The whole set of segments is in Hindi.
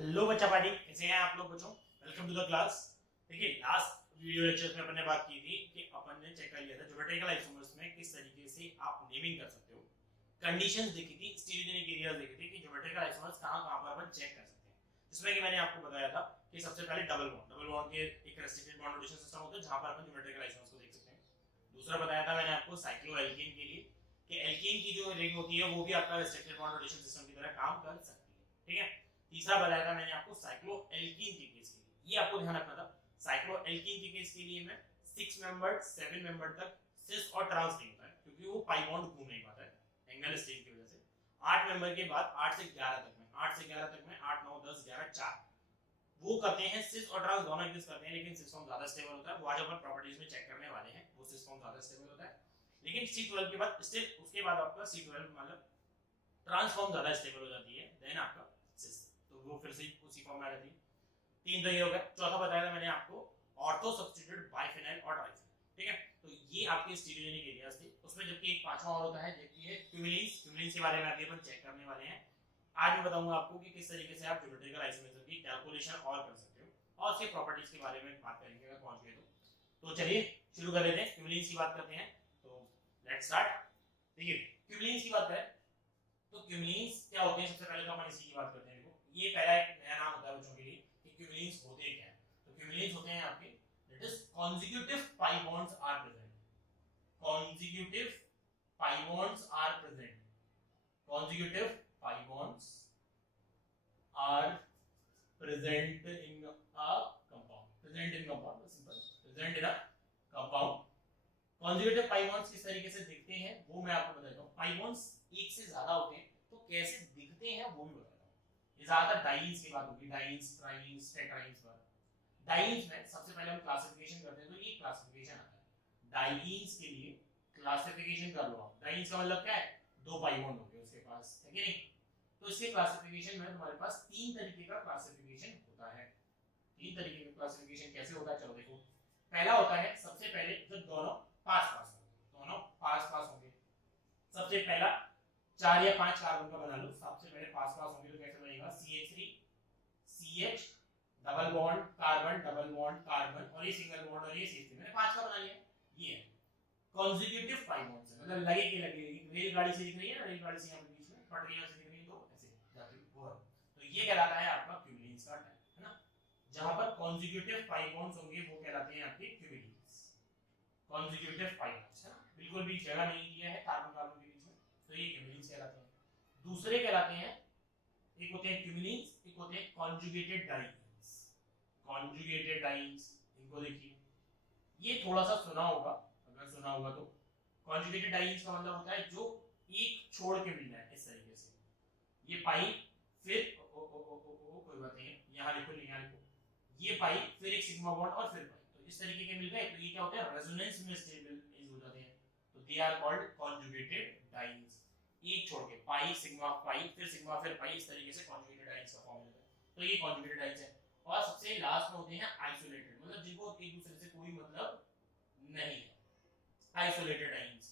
हेलो बच्चा पार्टी, कैसे हैं आप लोग बच्चों। Welcome to the class. देखिए, लास्ट वीडियो लेक्चर में अपन ने बात की थी कि अपन ने चेक कर लिया था ज्योमेट्रिकल आइसोमर्स में किस तरीके से आप नेमिंग कर सकते हो। कंडीशंस देखी थी, स्टीरियोजेनिक एरियाज देखे थे कि ज्योमेट्रिकल आइसोमर्स कहां-कहां पर अपन चेक कर सकते हैं। जिसमें कि मैंने आपको बताया था कि सबसे पहले डबल बॉन्ड के एक रेस्ट्रिक्टेड बॉन्ड रोटेशन सिस्टम होता है जहां पर अपन ज्योमेट्रिकल आइसोमर्स को देख सकते हैं। दूसरा बताया था मैंने आपको साइक्लोएल्केन के लिए कि एल्केन की जो रिंग होती है वो भी आपका रेस्ट्रिक्टेड बॉन्ड रोटेशन सिस्टम की तरह काम कर सकती है। ठीक है। तीसरा बताया था मैंने आपको साइक्लोएल्कीन के केस के लिए, ये आपको ध्यान रखना था। साइक्लोएल्कीन के केस के लिए मैं 6 मेंबर्ड 7 मेंबर्ड तक सिस और ट्रांस नहीं होता है क्योंकि वो पाई बॉन्ड घूम नहीं पाता है एंगल स्टेट की वजह से। 8 मेंबर के बाद 8 से 11 तक में 8 9 10 11 4 वो करते हैं सिस और ट्रांस दोनों एग्जिस्ट करते हैं, लेकिन सिस फॉर्म ज्यादा स्टेबल होता है। वो आज अपन प्रॉपर्टीज में चेक करने वाले हैं, वो सिस फॉर्म ज्यादा स्टेबल होता है। लेकिन C12 के बाद स्टिल उसके बाद आपका C12 मतलब ट्रांसफॉर्म ज्यादा स्टेबल हो जाती है देन आपका सिस, तो वो फिर से उसी फॉर्म में आ जाती है। तीन तो ये हो गया। चौथा बताया था मैंने आपको ऑर्थो सब्स्टिट्यूट बाइफेनाइल और ट्राइफेनाइल। ठीक है, तो ये आपके स्टीरियोजेनिक एरियाज थे। उसमें जबकि एक पांचवा और होता है देखिए क्यूमिलीन्स। क्यूमिलीन्स के बारे में अभी अपन चेक करने वाले हैं। आज मैं बताऊंगा आपको कि किस तरीके से आप ज्योमेट्रिकल आइसोमेट्री की कैलकुलेशन और कर सकते हो और उसके प्रॉपर्टीज के बारे में बात करेंगे अगर पहुंच गए तो चलिए शुरू कर लेते हैं। क्यूमिलीन्स की बात करते हैं तो लेट्स स्टार्ट। देखिए, क्यूमिलीन्स की बात करें तो क्यूमिलीन्स क्या होते हैं। सबसे पहले तो अपन इसी की बात करते हैं। देखो, ये पहला एक नया नाम होता है बच्चों के लिए कि क्यूमिलीन्स होते क्या हैं। तो क्यूमिलीन्स होते हैं आपके that is consecutive pi bonds are present. Consecutive pi bonds are present. Consecutive pi bonds are present in a compound. Present in compound, simple. Present in a compound. Consecutive pi bonds किस तरीके से दिखते हैं वो मैं आपको बताता हूँ। pi bonds एक से ज्यादा होते हैं तो कैसे दिखते हैं वो भी बताता हूँ। ये ज्यादातर डाइन्स की बात होगी, डाइन्स, ट्राइन्स, टेट्राइन्स पर। डाइन्स में सबसे पहले हम क्लासिफिकेशन करते हैं तो ये क्लासिफिकेशन आता है। डाइन्स के लिए क्लासिफिकेशन कर लो आप। डाइन्स का मतलब क्या है, दो पाई बॉन्ड होंगे उसके पास, है कि नहीं। तो इसके क्लासिफिकेशन में तुम्हारे पास तीन तरीके का क्लासिफिकेशन होता है। तीन तरीके का क्लासिफिकेशन कैसे होता है चलो देखो। पहला होता है सबसे पहले जब दोनों पास पास होंगे, दोनों पास पास होंगे। सबसे पहला 4 या 5 कार्बन का बना लो, सबसे पहले पास पास होंगे तो कैसे बनेगा CH3 CH double bond carbon और ये सिंगल बॉन्ड और ये CH3 मैंने 5 का बना लिया। ये है कॉन्जिक्यूटिव पाई बॉन्ड्स, मतलब लगे की लगे। रेलगाड़ी से दिख रही है ना, रेलगाड़ी से यहां पे बीच में पटरियां से दिख रही है तो ऐसे जाती है वो। तो ये कहलाता है आपका क्यूबिलिन्स का टाइप, है ना। जहां पर कॉन्जिक्यूटिव पाई बॉन्ड्स होंगे वो कहलाते हैं आपके क्यूबिलिन्स। कॉन्जिक्यूटिव पाई बॉन्ड्स, है ना, बिल्कुल भी जगह नहीं दिया है कार्बन कार्बन के बीच में, तो ये क्यूबिलिन्स कहलाते हैं। दूसरे कहलाते हैं, एक होते हैं क्यूबिलिन्स, एक होते हैं कॉन्जुगेटेड डाइन्स। कॉन्जुगेटेड डाइन्स, इनको देखिए, ये थोड़ा सा सुना होगा, अगर सुना होगा तो। कॉन्जुगेटेड डाइन्स का मतलब होता है जो एक छोड़ के मिलना है, इस तरीके से। ये पाई फिर कोई बात नहीं, यहां लिखो, यहां लिखो, ये पाई फिर एक सिग्मा बॉन्ड और फिर पाई, तो इस तरीके के मिल गए तो ये क्या होते हैं, रेजोनेंस में स्टेबल हो जाते हैं, तो they are called conjugated dienes. एक छोड़ के पाई सिग्मा फिर पाई, इस तरीके से कॉन्जुगेटेड डाइन्स का फॉर्म मिलता है, तो ये कॉन्जुगेटेड डाइन्स है। और सबसे लास्ट में होते हैं आइसोलेटेड, मतलब जिनको एक दूसरे से कोई मतलब नहीं है, आइसोलेटेड डाइन्स।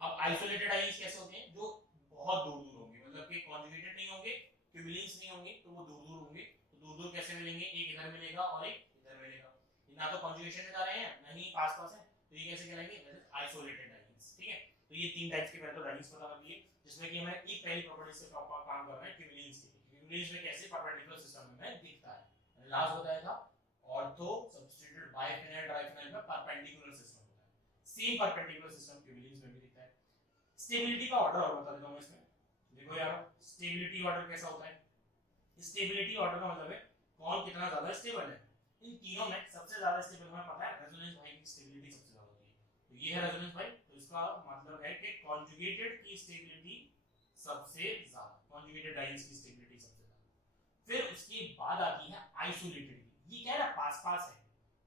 अब आइसोलेटेड आइंस कैसे होते हैं, जो बहुत दूर दूर होंगे, मतलब कि कॉन्जुगेटेड नहीं होंगे, क्यूबिलिन्स नहीं होंगे, तो वो दूर दूर होंगे। तो दूर दूर कैसे मिलेंगे, एक इधर मिलेगा और एक इधर मिलेगा, ये ना तो कॉन्जुगेशन में जा रहे हैं ना ही पास पास है, तो ये कैसे कहलाएंगे, आइसोलेटेड आइंस। ठीक है, तो ये तीन टाइप्स के पहले तो आइंस पता कर लिए, जिसमें कि हमें एक पहली प्रॉपर्टी से काम कर रहे हैं क्यूबिलिन्स के। क्यूबिलिन्स में कैसे परपेंडिकुलर सिस्टम में दिखता है। लास्ट बताया था ऑर्थो सब्स्टिट्यूट बाइफेनाइल ट्राइफेनाइल में परपेंडिकुलर सिस्टम होता है, सेम परपेंडिकुलर सिस्टम क्यूबिलिन्स में भी दिखता है। स्टेबिलिटी का ऑर्डर और बता देता हूं इसमें। देखो यार, स्टेबिलिटी ऑर्डर कैसा होता है। स्टेबिलिटी ऑर्डर का मतलब है कौन कितना ज्यादा स्टेबल है। इन तीनों में सबसे ज्यादा स्टेबल हमें पता है रेजोनेंस भाई की स्टेबिलिटी सबसे ज्यादा होती है, तो ये है रेजोनेंस भाई। तो इसका मतलब है कि कॉन्जुगेटेड की स्टेबिलिटी सबसे ज्यादा, कॉन्जुगेटेड डाइन्स की स्टेबिलिटी सबसे ज्यादा। फिर उसके बाद आती है आइसोलेटेड की। ये क्या है ना, पास पास है,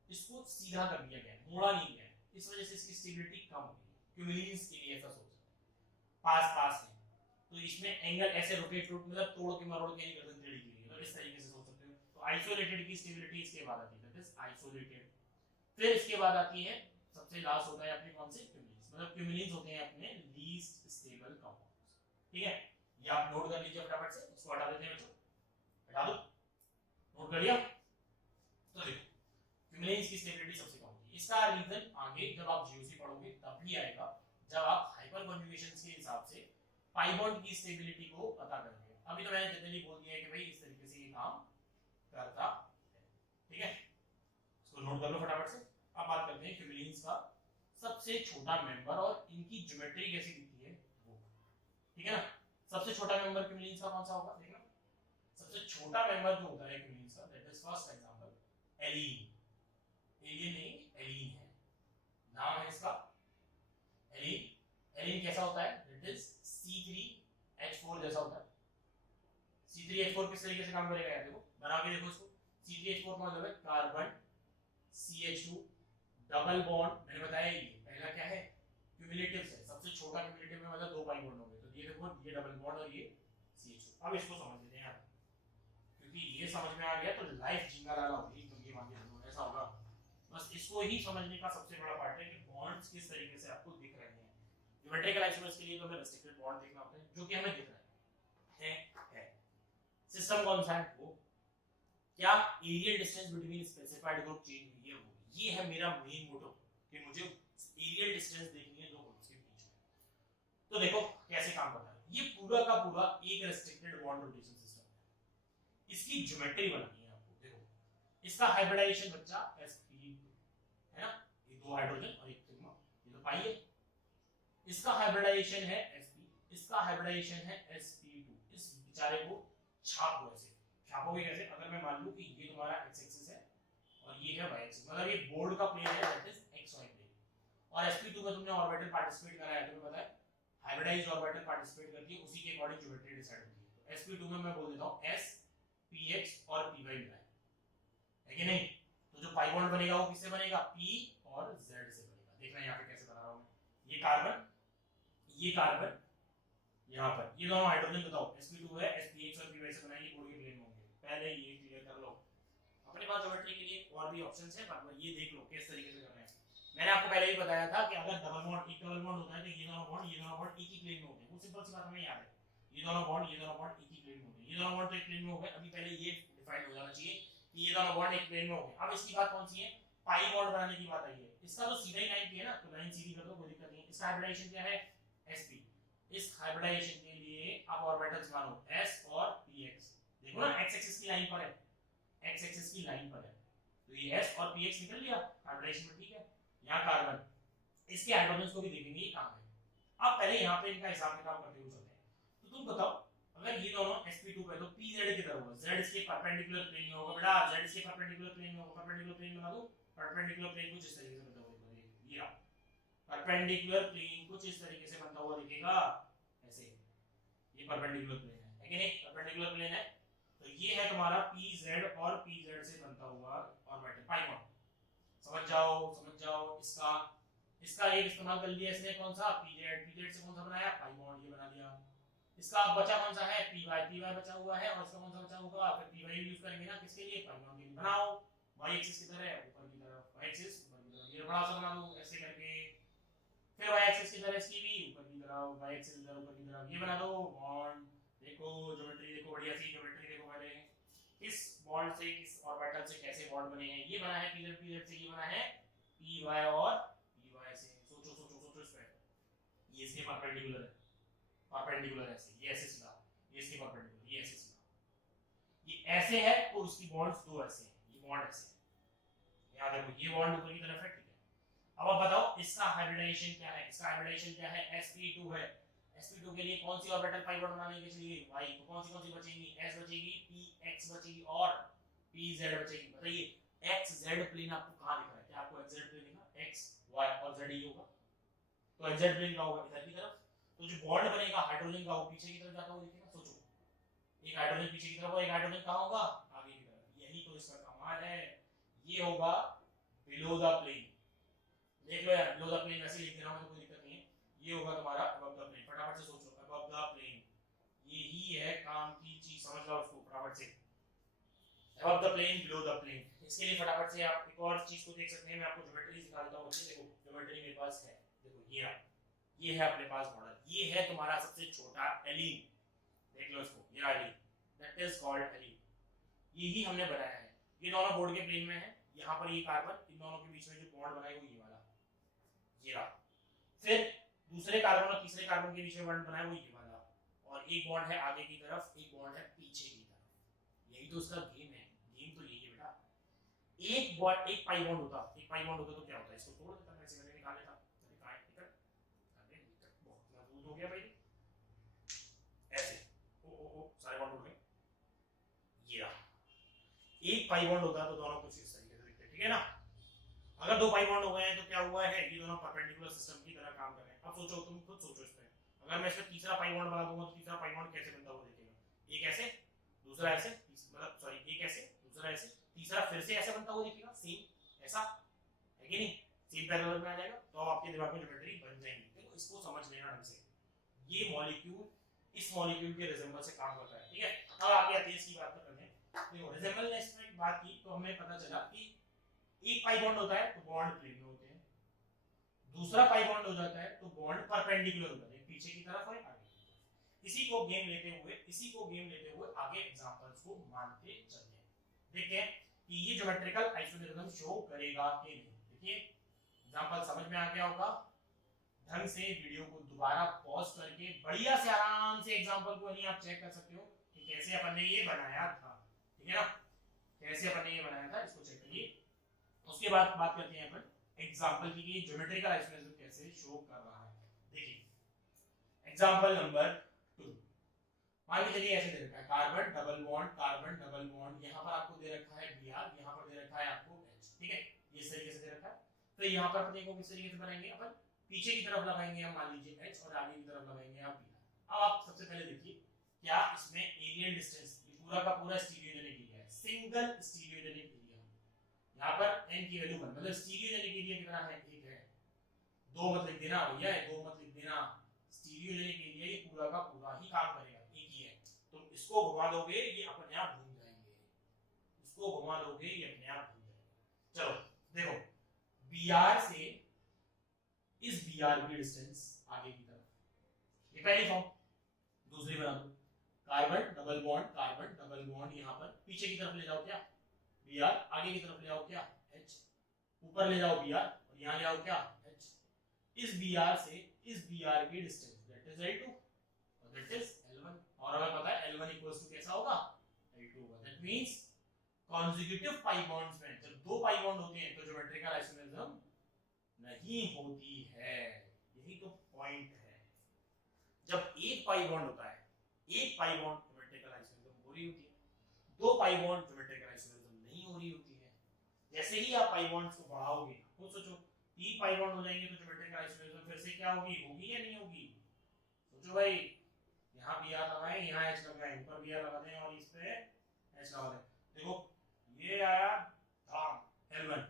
इसको सीधा कर दिया गया है, मोड़ा नहीं गया है, इस वजह से इसकी स्टेबिलिटी कम होगी। क्यूबिलिन्स के लिए ऐसा सोच पास पास है, तो इसमें एंगल ऐसे रोटेट मतलब तोड़ के मरोड़ के नहीं कर सकते टेढ़ी के लिए, तो इस तरीके से सोच सकते हो। तो आइसोलेटेड की स्टेबिलिटी इसके बाद आती है, दैट इज आइसोलेटेड। फिर इसके बाद आती है, सबसे लास्ट होता है अपने कौन से, क्यूमिलिन्स। मतलब क्यूमिलिन्स होते हैं अपने लीस्ट स्टेबल कंपाउंड्स। ठीक है, ये आप नोट कर लीजिए फटाफट से, इसको हटा देते हैं बच्चों, हटा दो, नोट कर लिया। तो देखो क्यूमुलेंस की स्टेबिलिटी सबसे कम होती है। इसका रीजन आगे जब आप जीओसी पढ़ोगे तब भी आएगा, जब आप हाइपर कॉन्जुगेशन के हिसाब से पाई बॉन्ड की स्टेबिलिटी को पता करेंगे। अभी तो मैंने जनरली बोल दिया है कि भाई इस तरीके से ये काम करता है, ठीक है, इसको नोट कर लो फटाफट से। अब बात करते हैं क्यूमुलेंस का सबसे छोटा मेंबर और इनकी ज्योमेट्री कैसी दिखती है वो, ठीक है ना। सबसे छोटा मेंबर क्यूमुलेंस का कौन सा होगा, देखना सबसे छोटा मेंबर जो होता है क्यूमुलेंस का, that is first example allene. Alien नहीं, एलीन है, नाम है इसका एलीन। एलीन कैसा होता है, दैट इज C3H4 जैसा होता है। C3H4 किस तरीके से काम करेगा यार, देखो बना के देखो इसको। C3H4 का मतलब है कार्बन CH2 डबल बॉन्ड। मैंने बताया ये पहला क्या है, क्यूमुलेटिव है, सबसे छोटा क्यूमुलेटिव में मतलब 2 पाई बॉन्ड होंगे, तो ये देखो ये डबल बॉन्ड और ये CH2। अब इसको समझ लेते हैं यार, क्योंकि ये समझ में आ गया तो लाइफ जिंगा लाला होगी, तो ये मान के चलो ऐसा होगा। बस इसको ही समझने का सबसे बड़ा पार्ट है कि बॉन्ड्स किस तरीके से आपको दिख रहे हैं। ज्योमेट्रिकल आइसोमर्स के लिए तो हमें रेस्ट्रिक्टेड बॉन्ड देखना होता है, जो कि हमें दिख रहा है। सिस्टम कौन सा है वो, क्या aerial distance between specified group change हुई है वो, ये है मेरा मेन मोटिव कि मुझे एरियल डिस्टेंस देखनी है दो ग्रुप्स के बीच में। तो देखो कैसे काम करता है, ये पूरा का पूरा एक रेस्ट्रिक्टेड बॉन्ड रोटेशन सिस्टम है। इसकी ज्योमेट्री बनानी है आपको, देखो इसका हाइब्रिडाइजेशन बच्चा sp है ना, ये 2 हाइड्रोजन और 1 सिग्मा, ये तो पाई है। इसका हाइब्रिडाइजेशन है sp, इसका हाइब्रिडाइजेशन है sp2। इस बेचारे को छाप दो, ऐसे छापोगे कैसे, अगर मैं मान लूं कि ये तुम्हारा x एक्सिस है और ये है y एक्सिस, मतलब ये बोर्ड का प्लेन है, दैट इज xy प्लेन। और sp2 में तुमने ऑर्बिटल पार्टिसिपेट करा है, तुम्हें पता है हाइब्रिडाइज्ड ऑर्बिटल पार्टिसिपेट करती है, उसी के अकॉर्डिंग ज्योमेट्री डिसाइड होती है। तो sp2 में मैं बोल देता हूं s px और py मिला है कि नहीं। तो जो पाई बॉन्ड बनेगा वो किससे बनेगा, p और z से बनेगा। देखना यहां पे कैसे बना रहा हूं मैं, ये कार्बन यहाँ पर, ये दोनों हाइड्रोजन बताओ sp2 है, spx और py से बनाएंगे, बोर्ड के प्लेन होंगे। पहले ये क्लियर कर लो, अपने पास ज्योमेट्री के लिए और भी ऑप्शंस है, पर ये देख लो किस तरीके से करना है। मैंने आपको पहले भी बताया था कि अगर डबल बॉन्ड एक डबल बॉन्ड होता है तो ये दोनों बॉन्ड एक ही प्लेन में होते हैं, वो सिंपल सी बात हमें याद है। ये दोनों बॉन्ड एक ही प्लेन में होते हैं, ये दोनों बॉन्ड तो एक प्लेन में हो गए। अभी पहले ये डिफाइन हो जाना चाहिए कि ये दोनों बॉन्ड एक प्लेन में हो गए। अब इसकी बात कौन सी है, पाई बॉन्ड बनाने की बात आई है। इसका तो सीधा ही लाइन की है ना, तो लाइन सीधी कर दो, कोई दिक्कत नहीं है। इसका हाइब्रिडाइजेशन क्या है, sp। इस हाइब्रिडाइजेशन के लिए आप ऑर्बिटल्स मानो s और px। देखो ना x एक्सिस की लाइन पर है, x एक्सिस की लाइन पर है, तो ये s और px निकल लिया हाइब्रिडाइजेशन में, ठीक है। यहाँ कार्बन, इसके हाइड्रोजन्स को भी देखेंगे ये कहां है। अब पहले यहाँ पे इनका हिसाब किताब करते हुए चलते हैं। तो तुम बताओ अगर ये दोनों sp2 पे तो pz किधर होगा, z इसके परपेंडिकुलर प्लेन में होगा बेटा, z इसके परपेंडिकुलर प्लेन में होगा। परपेंडिकुलर प्लेन बना दो, परपेंडिकुलर प्लेन कुछ इस तरीके से बनता हुआ दिखेगा, ये परपेंडिकुलर प्लेन कुछ इस तरीके से बनता हुआ दिखेगा ऐसे, ये परपेंडिकुलर प्लेन है कि नहीं, परपेंडिकुलर प्लेन है। तो ये है तुम्हारा pz और pz से बनता हुआ ऑर्बिटल पाई बॉन्ड। समझ जाओ इसका एक इस्तेमाल कर लिया इसने, कौन सा, pz से कौन सा बनाया, पाई बॉन्ड, ये बना दिया। इसका अब बचा कौन सा है, py बचा हुआ है, और इसका कौन सा बचा होगा, फिर py यूज करेंगे ना, किसके लिए, पाई बॉन्ड के लिए। बनाओ y एक्सिस की तरह ऊपर की तरफ, y एक्सिस ऊपर की तरफ, ये बड़ा सा बना दो ऐसे करके। फिर y एक्सिस की तरह इसकी भी ऊपर की तरफ, y एक्सिस इधर ऊपर की तरफ, ये बना दो बॉन्ड। देखो ज्योमेट्री देखो, बढ़िया सी ज्योमेट्री देखो। पहले किस बॉन्ड से किस ऑर्बिटल से कैसे बॉन्ड बने हैं, ये बना है pz से, ये बना है py और py से। सोचो इस पे, ये इसके परपेंडिकुलर है, परपेंडिकुलर ऐसे, ये ऐसे सीधा, ये इसके परपेंडिकुलर, ये ऐसे सीधा, ये ऐसे है तो उसकी बॉन्ड्स दो ऐसे हैं, ये बॉन्ड ऐसे है, याद रखो ये बॉन्ड ऊपर की तरफ है, ठीक है। अब आप बताओ इसका हाइब्रिडाइजेशन क्या है, इसका हाइब्रिडाइजेशन क्या है, sp2 है। sp2 के लिए कौन सी ऑर्बिटल पाई बॉन्ड बनाने के लिए y, तो कौन सी बचेंगी, s बचेगी, px बचेगी और pz बचेगी। बताइए xz प्लेन आपको कहां दिख रहा है, क्या आपको xz प्लेन दिखा, x y और z ही होगा, तो xz प्लेन का होगा इधर की तरफ। तो जो बॉन्ड बनेगा हाइड्रोजन का वो पीछे की तरफ जाता हुआ दिखेगा। सोचो एक हाइड्रोजन पीछे की तरफ और एक हाइड्रोजन कहां होगा, आगे की तरफ। यही तो इसका कमाल है, ये होगा बिलो द प्लेन। देख लो यार, बिलो द प्लेन वैसे लिख दे रहा हूं तो कोई दिक्कत नहीं है, ये होगा तुम्हारा अबव द प्लेन। फटाफट से सोचो, अबव द प्लेन यही है काम की चीज, समझ लो उसको फटाफट से, above the plane below the plane. इसके लिए फटाफट से आप एक और चीज को देख सकते हैं, मैं आपको ज्योमेट्री सिखा देता हूं। देखो ज्योमेट्री मेरे पास है, देखो ये है अपने पास मॉडल, ये है तुम्हारा सबसे छोटा एलीन। देख लो इसको, ये एलीन, दैट इज कॉल्ड एलीन। यही हमने बनाया है। ये दोनों बोर्ड के प्लेन में है, यहाँ पर ये कार्बन, इन दोनों के बीच में जो बॉन्ड बना है वो ये वाला, ये रहा। फिर दूसरे कार्बन और तीसरे कार्बन के बीच में बॉन्ड बना है वो ये वाला, और एक बॉन्ड है आगे की तरफ, एक बॉन्ड है पीछे की तरफ। यही तो उसका गेम है, गेम तो यही है बेटा। एक बॉन्ड, एक पाई बॉन्ड होता, एक पाई बॉन्ड होता तो क्या होता, इसको तोड़ देता, ऐसे करके निकाल लेता। अरे कहां टिकट, अरे टिकट बहुत मजबूत हो गया भाई, ऐसे ओ सारे बॉन्ड उड़ गए। ये रहा, एक पाई बॉन्ड होता तो दोनों कुछ इस तरीके से दिखते, ठीक है ना। अगर दो पाई बॉन्ड हो गए हैं तो क्या हुआ है, ये दोनों परपेंडिकुलर सिस्टम की तरह काम कर रहे हैं। अब सोचो, तुम खुद सोचो इस पे, अगर मैं इसमें तीसरा पाई बॉन्ड बना दूंगा तो तीसरा पाई बॉन्ड कैसे बनता हुआ दिखेगा, एक ऐसे, दूसरा ऐसे, मतलब सॉरी एक ऐसे, दूसरा ऐसे, तीसरा फिर से ऐसे बनता हुआ दिखेगा, सेम ऐसा, है कि नहीं, सेम पैरेलल में आ जाएगा। तो अब आपके दिमाग में ज्योमेट्री बन जाएगी। देखो इसको समझ लेना ढंग से, ये मॉलिक्यूल इस मॉलिक्यूल के रिजेंबल से काम करता है, ठीक है। अब आगे आते हैं इसकी बात करते हैं। देखो रिजेंबलनेस में बात की तो हमें पता चला कि एक पाई बॉन्ड होता है तो बॉन्ड प्लेन में होते हैं, दूसरा पाई बॉन्ड हो जाता है तो बॉन्ड परपेंडिकुलर होता है, पीछे की तरफ और आगे की तरफ। इसी को गेम लेते हुए आगे एग्जांपल्स को मानते चलते हैं, देखते हैं कि ये ज्योमेट्रिकल आइसोमेरिज्म शो करेगा कि नहीं। देखिए एग्जांपल समझ में आ गया होगा, ढंग से वीडियो को दोबारा पॉज करके बढ़िया से आराम से एग्जांपल को नहीं आप चेक कर सकते हो कि कैसे अपन ने ये बनाया था, ठीक है ना, कैसे अपन ने ये बनाया था, इसको चेक करिए। उसके बाद बात करते हैं अपन एग्जांपल की कि ज्योमेट्रिकल आइसोमेरिज्म कैसे शो कर रहा है। देखिए एग्जांपल नंबर 2, मान लीजिए ऐसे दे रखा है कार्बन डबल बॉन्ड, यहां पर आपको दे रखा है Br, यहां पर दे रखा है आपको H, ठीक है, ये इस तरीके से दे रखा है। तो यहां पर अपने को किस तरीके से बनाएंगे, अपन पीछे की तरफ लगाएंगे हम मान लीजिए H और आगे की तरफ लगाएंगे आप Br। अब आप सबसे पहले देखिए क्या इसमें एरियल डिस्टेंस, ये पूरा का पूरा स्टीरियोजेनिक एरिया है, सिंगल स्टीरियोजेनिक एरिया। यहाँ पर n की वैल्यू 1, मतलब स्टीरियोजेनिक एरिया कितना है, 1 है। 2 मत लिख देना भैया, 2 मत लिख देना, स्टीरियोजेनिक एरिया ये पूरा का पूरा ही काम करेगा, एक ही है। तुम इसको घुमा दोगे ये अपने आप घूम जाएंगे, इसको घुमा दोगे ये अपने आप घूम जाएंगे। चलो देखो Br से इस Br की डिस्टेंस आगे की तरफ, ये पहली फॉर्म। दूसरी बना दो, कार्बन डबल बॉन्ड यहाँ पर पीछे की तरफ ले जाओ क्या Br, आगे की तरफ ले आओ क्या H, ऊपर ले जाओ Br और यहाँ ले आओ क्या H। इस Br से इस Br की डिस्टेंस दैट इज L2 और दैट इज L1, और हमें पता है L1 इक्वल्स टू कैसा होगा, L2 होगा। That means consecutive pi bonds में जब दो पाई बॉन्ड होते हैं तो ज्योमेट्रिकल आइसोमेरिज्म नहीं होती है, यही तो पॉइंट है। जब एक पाई बॉन्ड होता है, एक पाई बॉन्ड ज्योमेट्रिकल आइसोमेरिज्म हो रही होती है, दो पाई बॉन्ड ज्योमेट्रिकल आइसोमेरिज्म नहीं हो रही होती है। जैसे ही आप पाई बॉन्ड्स को बढ़ाओगे, खुद सोचो 3 पाई बॉन्ड हो जाएंगे तो ज्योमेट्रिकल आइसोमेरिज्म फिर से क्या होगी या नहीं होगी, सोचो भाई। यहाँ Br लगाएं, यहाँ H लगाएं, ऊपर Br लगा दें और इस पे H लगा दें, देखो ये आया L1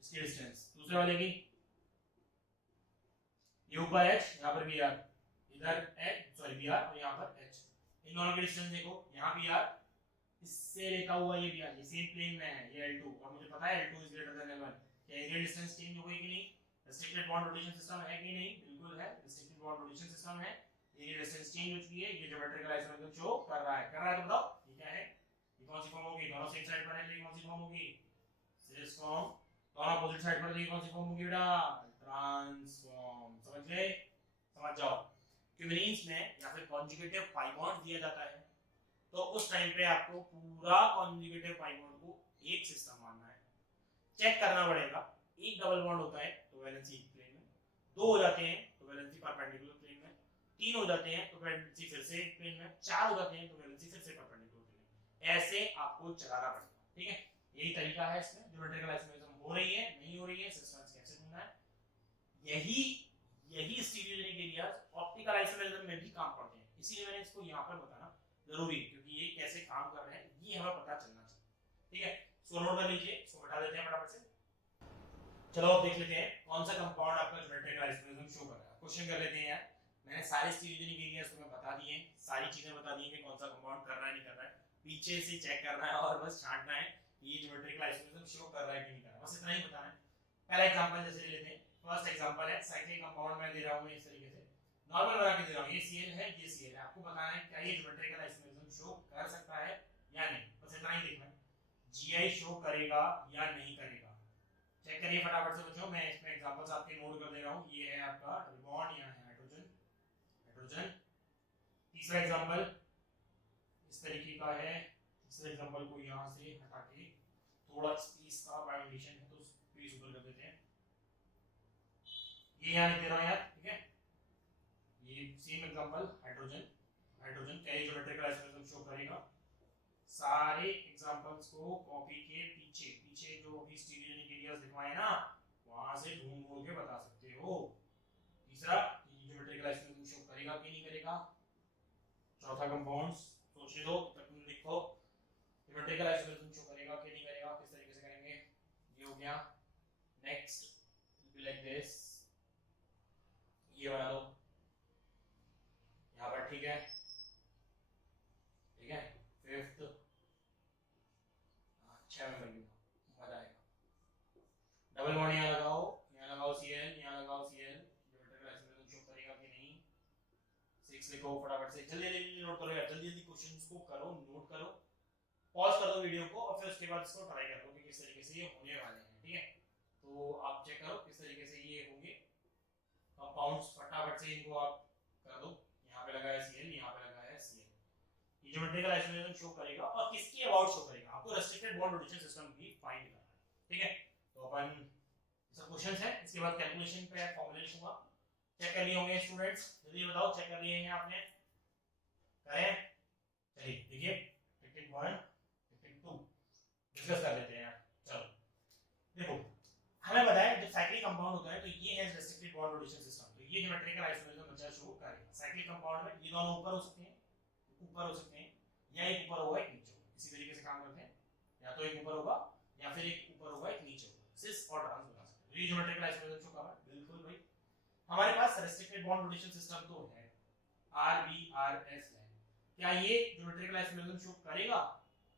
इसकी डिस्टेंस, दूसरे वाले की ये ऊपर H, यहाँ पर Br, इधर H सॉरी Br और यहाँ पर H, इन दोनों की डिस्टेंस देखो, यहाँ Br इससे लेता हुआ ये Br, ये सेम प्लेन में है, ये L2 और मुझे पता है L2 is greater than L1। क्या एरियल डिस्टेंस चेंज हो गई कि नहीं, रिस्ट्रिक्टेड बॉन्ड रोटेशन सिस्टम है कि नहीं, बिल्कुल है, रिस्ट्रिक्टेड बॉन्ड रोटेशन सिस्टम है, एरियल डिस्टेंस चेंज हो चुकी है, ये ज्योमेट्रिकल आइसोमेरिज्म शो कर रहा है तो बताओ ये क्या है, ये कौन सी फॉर्म होगी, दोनों सेम साइड पर है तो ये कौन सी फॉर्म होगी, सिस फॉर्म, दोनों अपोजिट साइड पर तो ये कौन सी फॉर्म होगी बेटा, ट्रांसफॉर्म। समझ गए, समझ जाओ। क्यूबिनीन्स में या फिर कॉन्जुगेटिव पाई बॉन्ड दिया जाता है तो उस टाइम पे आपको पूरा कॉन्जुगेटिव पाई बॉन्ड को एक सिस्टम मानना है, चेक करना पड़ेगा। एक डबल बॉन्ड होता है तो वैलेंसी प्लेन में, दो हो जाते हैं तो वैलेंसी परपेंडिकुलर प्लेन में, तीन हो जाते हैं तो वैलेंसी फिर से प्लेन में, चार हो जाते हैं तो वैलेंसी फिर से परपेंडिकुलर प्लेन में। ऐसे आपको चलाना पड़ेगा, ठीक है। यही तरीका है इसमें, ज्योमेट्रिकल आइसोमेरिज्म हो रही है नहीं हो रही है, सिस्टम्स कैसे ढूंढना है, यही स्टीरियोजेनिक एरियाज ऑप्टिकल आइसोमेरिज्म में भी काम करते हैं। इसीलिए मैंने इसको यहाँ पर बताना जरूरी है क्योंकि ये कैसे काम कर रहे हैं ये हमें पता चलना चाहिए, ठीक है। इसको नोट कर लीजिए, इसको हटा देते हैं फटाफट से। चलो अब देख लेते हैं कौन सा कंपाउंड आपका ज्योमेट्रिकल आइसोमेरिज्म शो कर रहा है। क्वेश्चन कर लेते हैं यार, मैंने सारे स्टीरियोजेनिक एरियाज तुम्हें बता दिए, सारी चीजें बता दी कि कौन सा कंपाउंड कर रहा है नहीं कर रहा है, पीछे से चेक करना है और बस छांटना है ये ज्योमेट्रिकल आइसोमेरिज्म शो कर रहा है कि नहीं कर रहा है, बस इतना ही बताना है। पहला एग्जांपल जैसे लेते हैं, फर्स्ट एग्जांपल है साइक्लिक कंपाउंड मैं दे रहा हूं इस तरीके से, नॉर्मल बना के दे रहा हूं, ये Cl है ये Cl है, आपको बताना है क्या ये ज्योमेट्रिकल आइसोमेरिज्म शो कर सकता है या नहीं, बस इतना करेगा या नहीं करेगा। चेक करिए फटाफट से बच्चों, मैं इसमें एग्जांपल्स आपके नोट कर दे रहा हूं। ये है आपका रिबॉन्ड, यहाँ है हाइड्रोजन, हाइड्रोजन। तीसरा एग्जांपल इस तरीके का है। तीसरे एग्जांपल को यहाँ से हटा के थोड़ा स्पेस का बायोंडेशन है तो स्पेस ऊपर कर देते हैं। ये यहाँ लिख दे रहा हूँ यार, ठीक है। ये same example hydrogen, hydrogen carry geometrical isomerism show करेगा। सारे एग्जांपल्स को कॉपी के पीछे पीछे जो अभी स्टीरियोनिक एरियाज लिखवाए ना, वहां से ढूंढ ढूंढ के बता सकते हो। तीसरा, ज्योमेट्रिकल आइसोमेरिज्म शो करेगा कि नहीं करेगा। चौथा, कंपाउंड्स सोचने दो तब तुम लिखो ज्योमेट्रिकल आइसोमेरिज्म शो करेगा कि नहीं करेगा, किस तरीके से करेंगे। ये हो गया। नेक्स्ट लाइक दिस, ये बना लो यहाँ पर, ठीक है, ठीक है। फिफ्थ, अच्छा में बन गया, मजा आएगा। डबल बॉन्ड यहाँ लगाओ, यहाँ लगाओ Cl, यहाँ लगाओ Cl, ज्योमेट्रिकल आइसोमेरिज्म शो करेगा कि नहीं। 6 लिखो फटाफट से, जल्दी जल्दी नोट करो यार, जल्दी जल्दी क्वेश्चंस को करो, नोट करो, पॉज कर दो वीडियो को और फिर उसके बाद इसको ट्राई कर लो कि किस तरीके से ये होने वाले हैं, ठीक है। तो आप चेक करो किस तरीके से ये होंगे कंपाउंड्स, फटाफट से इनको आप कर दो। यहाँ पे लगा है Cl, यहाँ पे लगा है Cl। ये ज्योमेट्रिकल आइसोमेरिज्म शो करेगा और किसके अबाउट शो करेगा, आपको रेस्ट्रिक्टेड बॉन्ड रोटेशन सिस्टम भी फाइंड करना है, ठीक है। तो अपन सब क्वेश्चंस है, इसके बाद कैलकुलेशन पे फॉर्मूलेशन हुआ। चेक कर लिए होंगे स्टूडेंट्स, जल्दी बताओ चेक कर लिए हैं आपने, करें। चलिए देखिए टेक्निक 1 टेक्निक 2 डिस्कस कर लेते हैं यार। चलो देखो, हमें पता है जब साइक्लिक कंपाउंड होता है तो ये है रेस्ट्रिक्टेड बॉन्ड रोटेशन सिस्टम, तो ये ज्योमेट्रिकल आइसोमेरिज्म बच्चा शो करेगा। साइक्लिक कंपाउंड में ये दोनों ऊपर हो सकते हैं, ऊपर हो सकते हैं, या एक ऊपर होगा एक नीचे होगा, इसी तरीके से काम करते हैं। या तो एक ऊपर होगा या फिर एक ऊपर होगा एक नीचे होगा, सिस और ट्रांस बना सकते हैं। ये ज्योमेट्रिकल आइसोमेरिज्म शो कर रहा है, बिल्कुल भाई। हमारे पास रेस्ट्रिक्टेड बॉन्ड रोटेशन सिस्टम तो है, RBRS है। क्या ये ज्योमेट्रिकल आइसोमेरिज्म शो करेगा?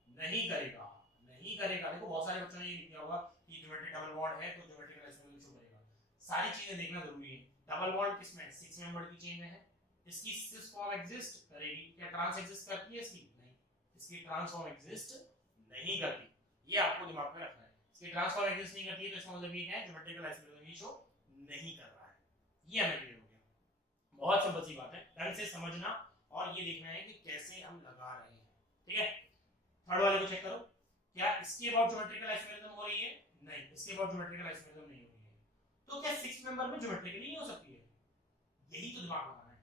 नहीं करेगा, नहीं करेगा। देखो बहुत सारे बच्चों ने ये लिखा होगा कि ज्योमेट्रिक डबल बॉन्ड है तो ज्योमेट्रिकल आइसोमेरिज्म शो करेगा। सारी चीजें देखना जरूरी है। डबल बॉन्ड किसमें? 6 मेंबर की चेन में है, इसकी सिस फॉर्म एग्जिस्ट करेगी। क्या ट्रांस एग्जिस्ट करती है इसकी? नहीं, इसकी ट्रांस फॉर्म एग्जिस्ट नहीं करती, ये आपको दिमाग में रखना है। इसकी ट्रांस फॉर्म एग्जिस्ट नहीं करती है तो इसका मतलब ये है ज्योमेट्रिकल आइसोमेरिज्म ये शो नहीं कर रहा है। ये हमें क्लियर हो गया। बहुत सिंपल सी बात है, ढंग से समझना और ये देखना है कि कैसे हम लगा रहे हैं, ठीक है। थर्ड वाले को चेक करो, क्या इसके अबाउट ज्योमेट्रिकल आइसोमेरिज्म हो रही है? नहीं, इसके अबाउट ज्योमेट्रिकल आइसोमेरिज्म नहीं हो रही है। तो क्या 6 मेंबर में ज्योमेट्रिकली नहीं हो सकती है? यही तो दिमाग लगाना है।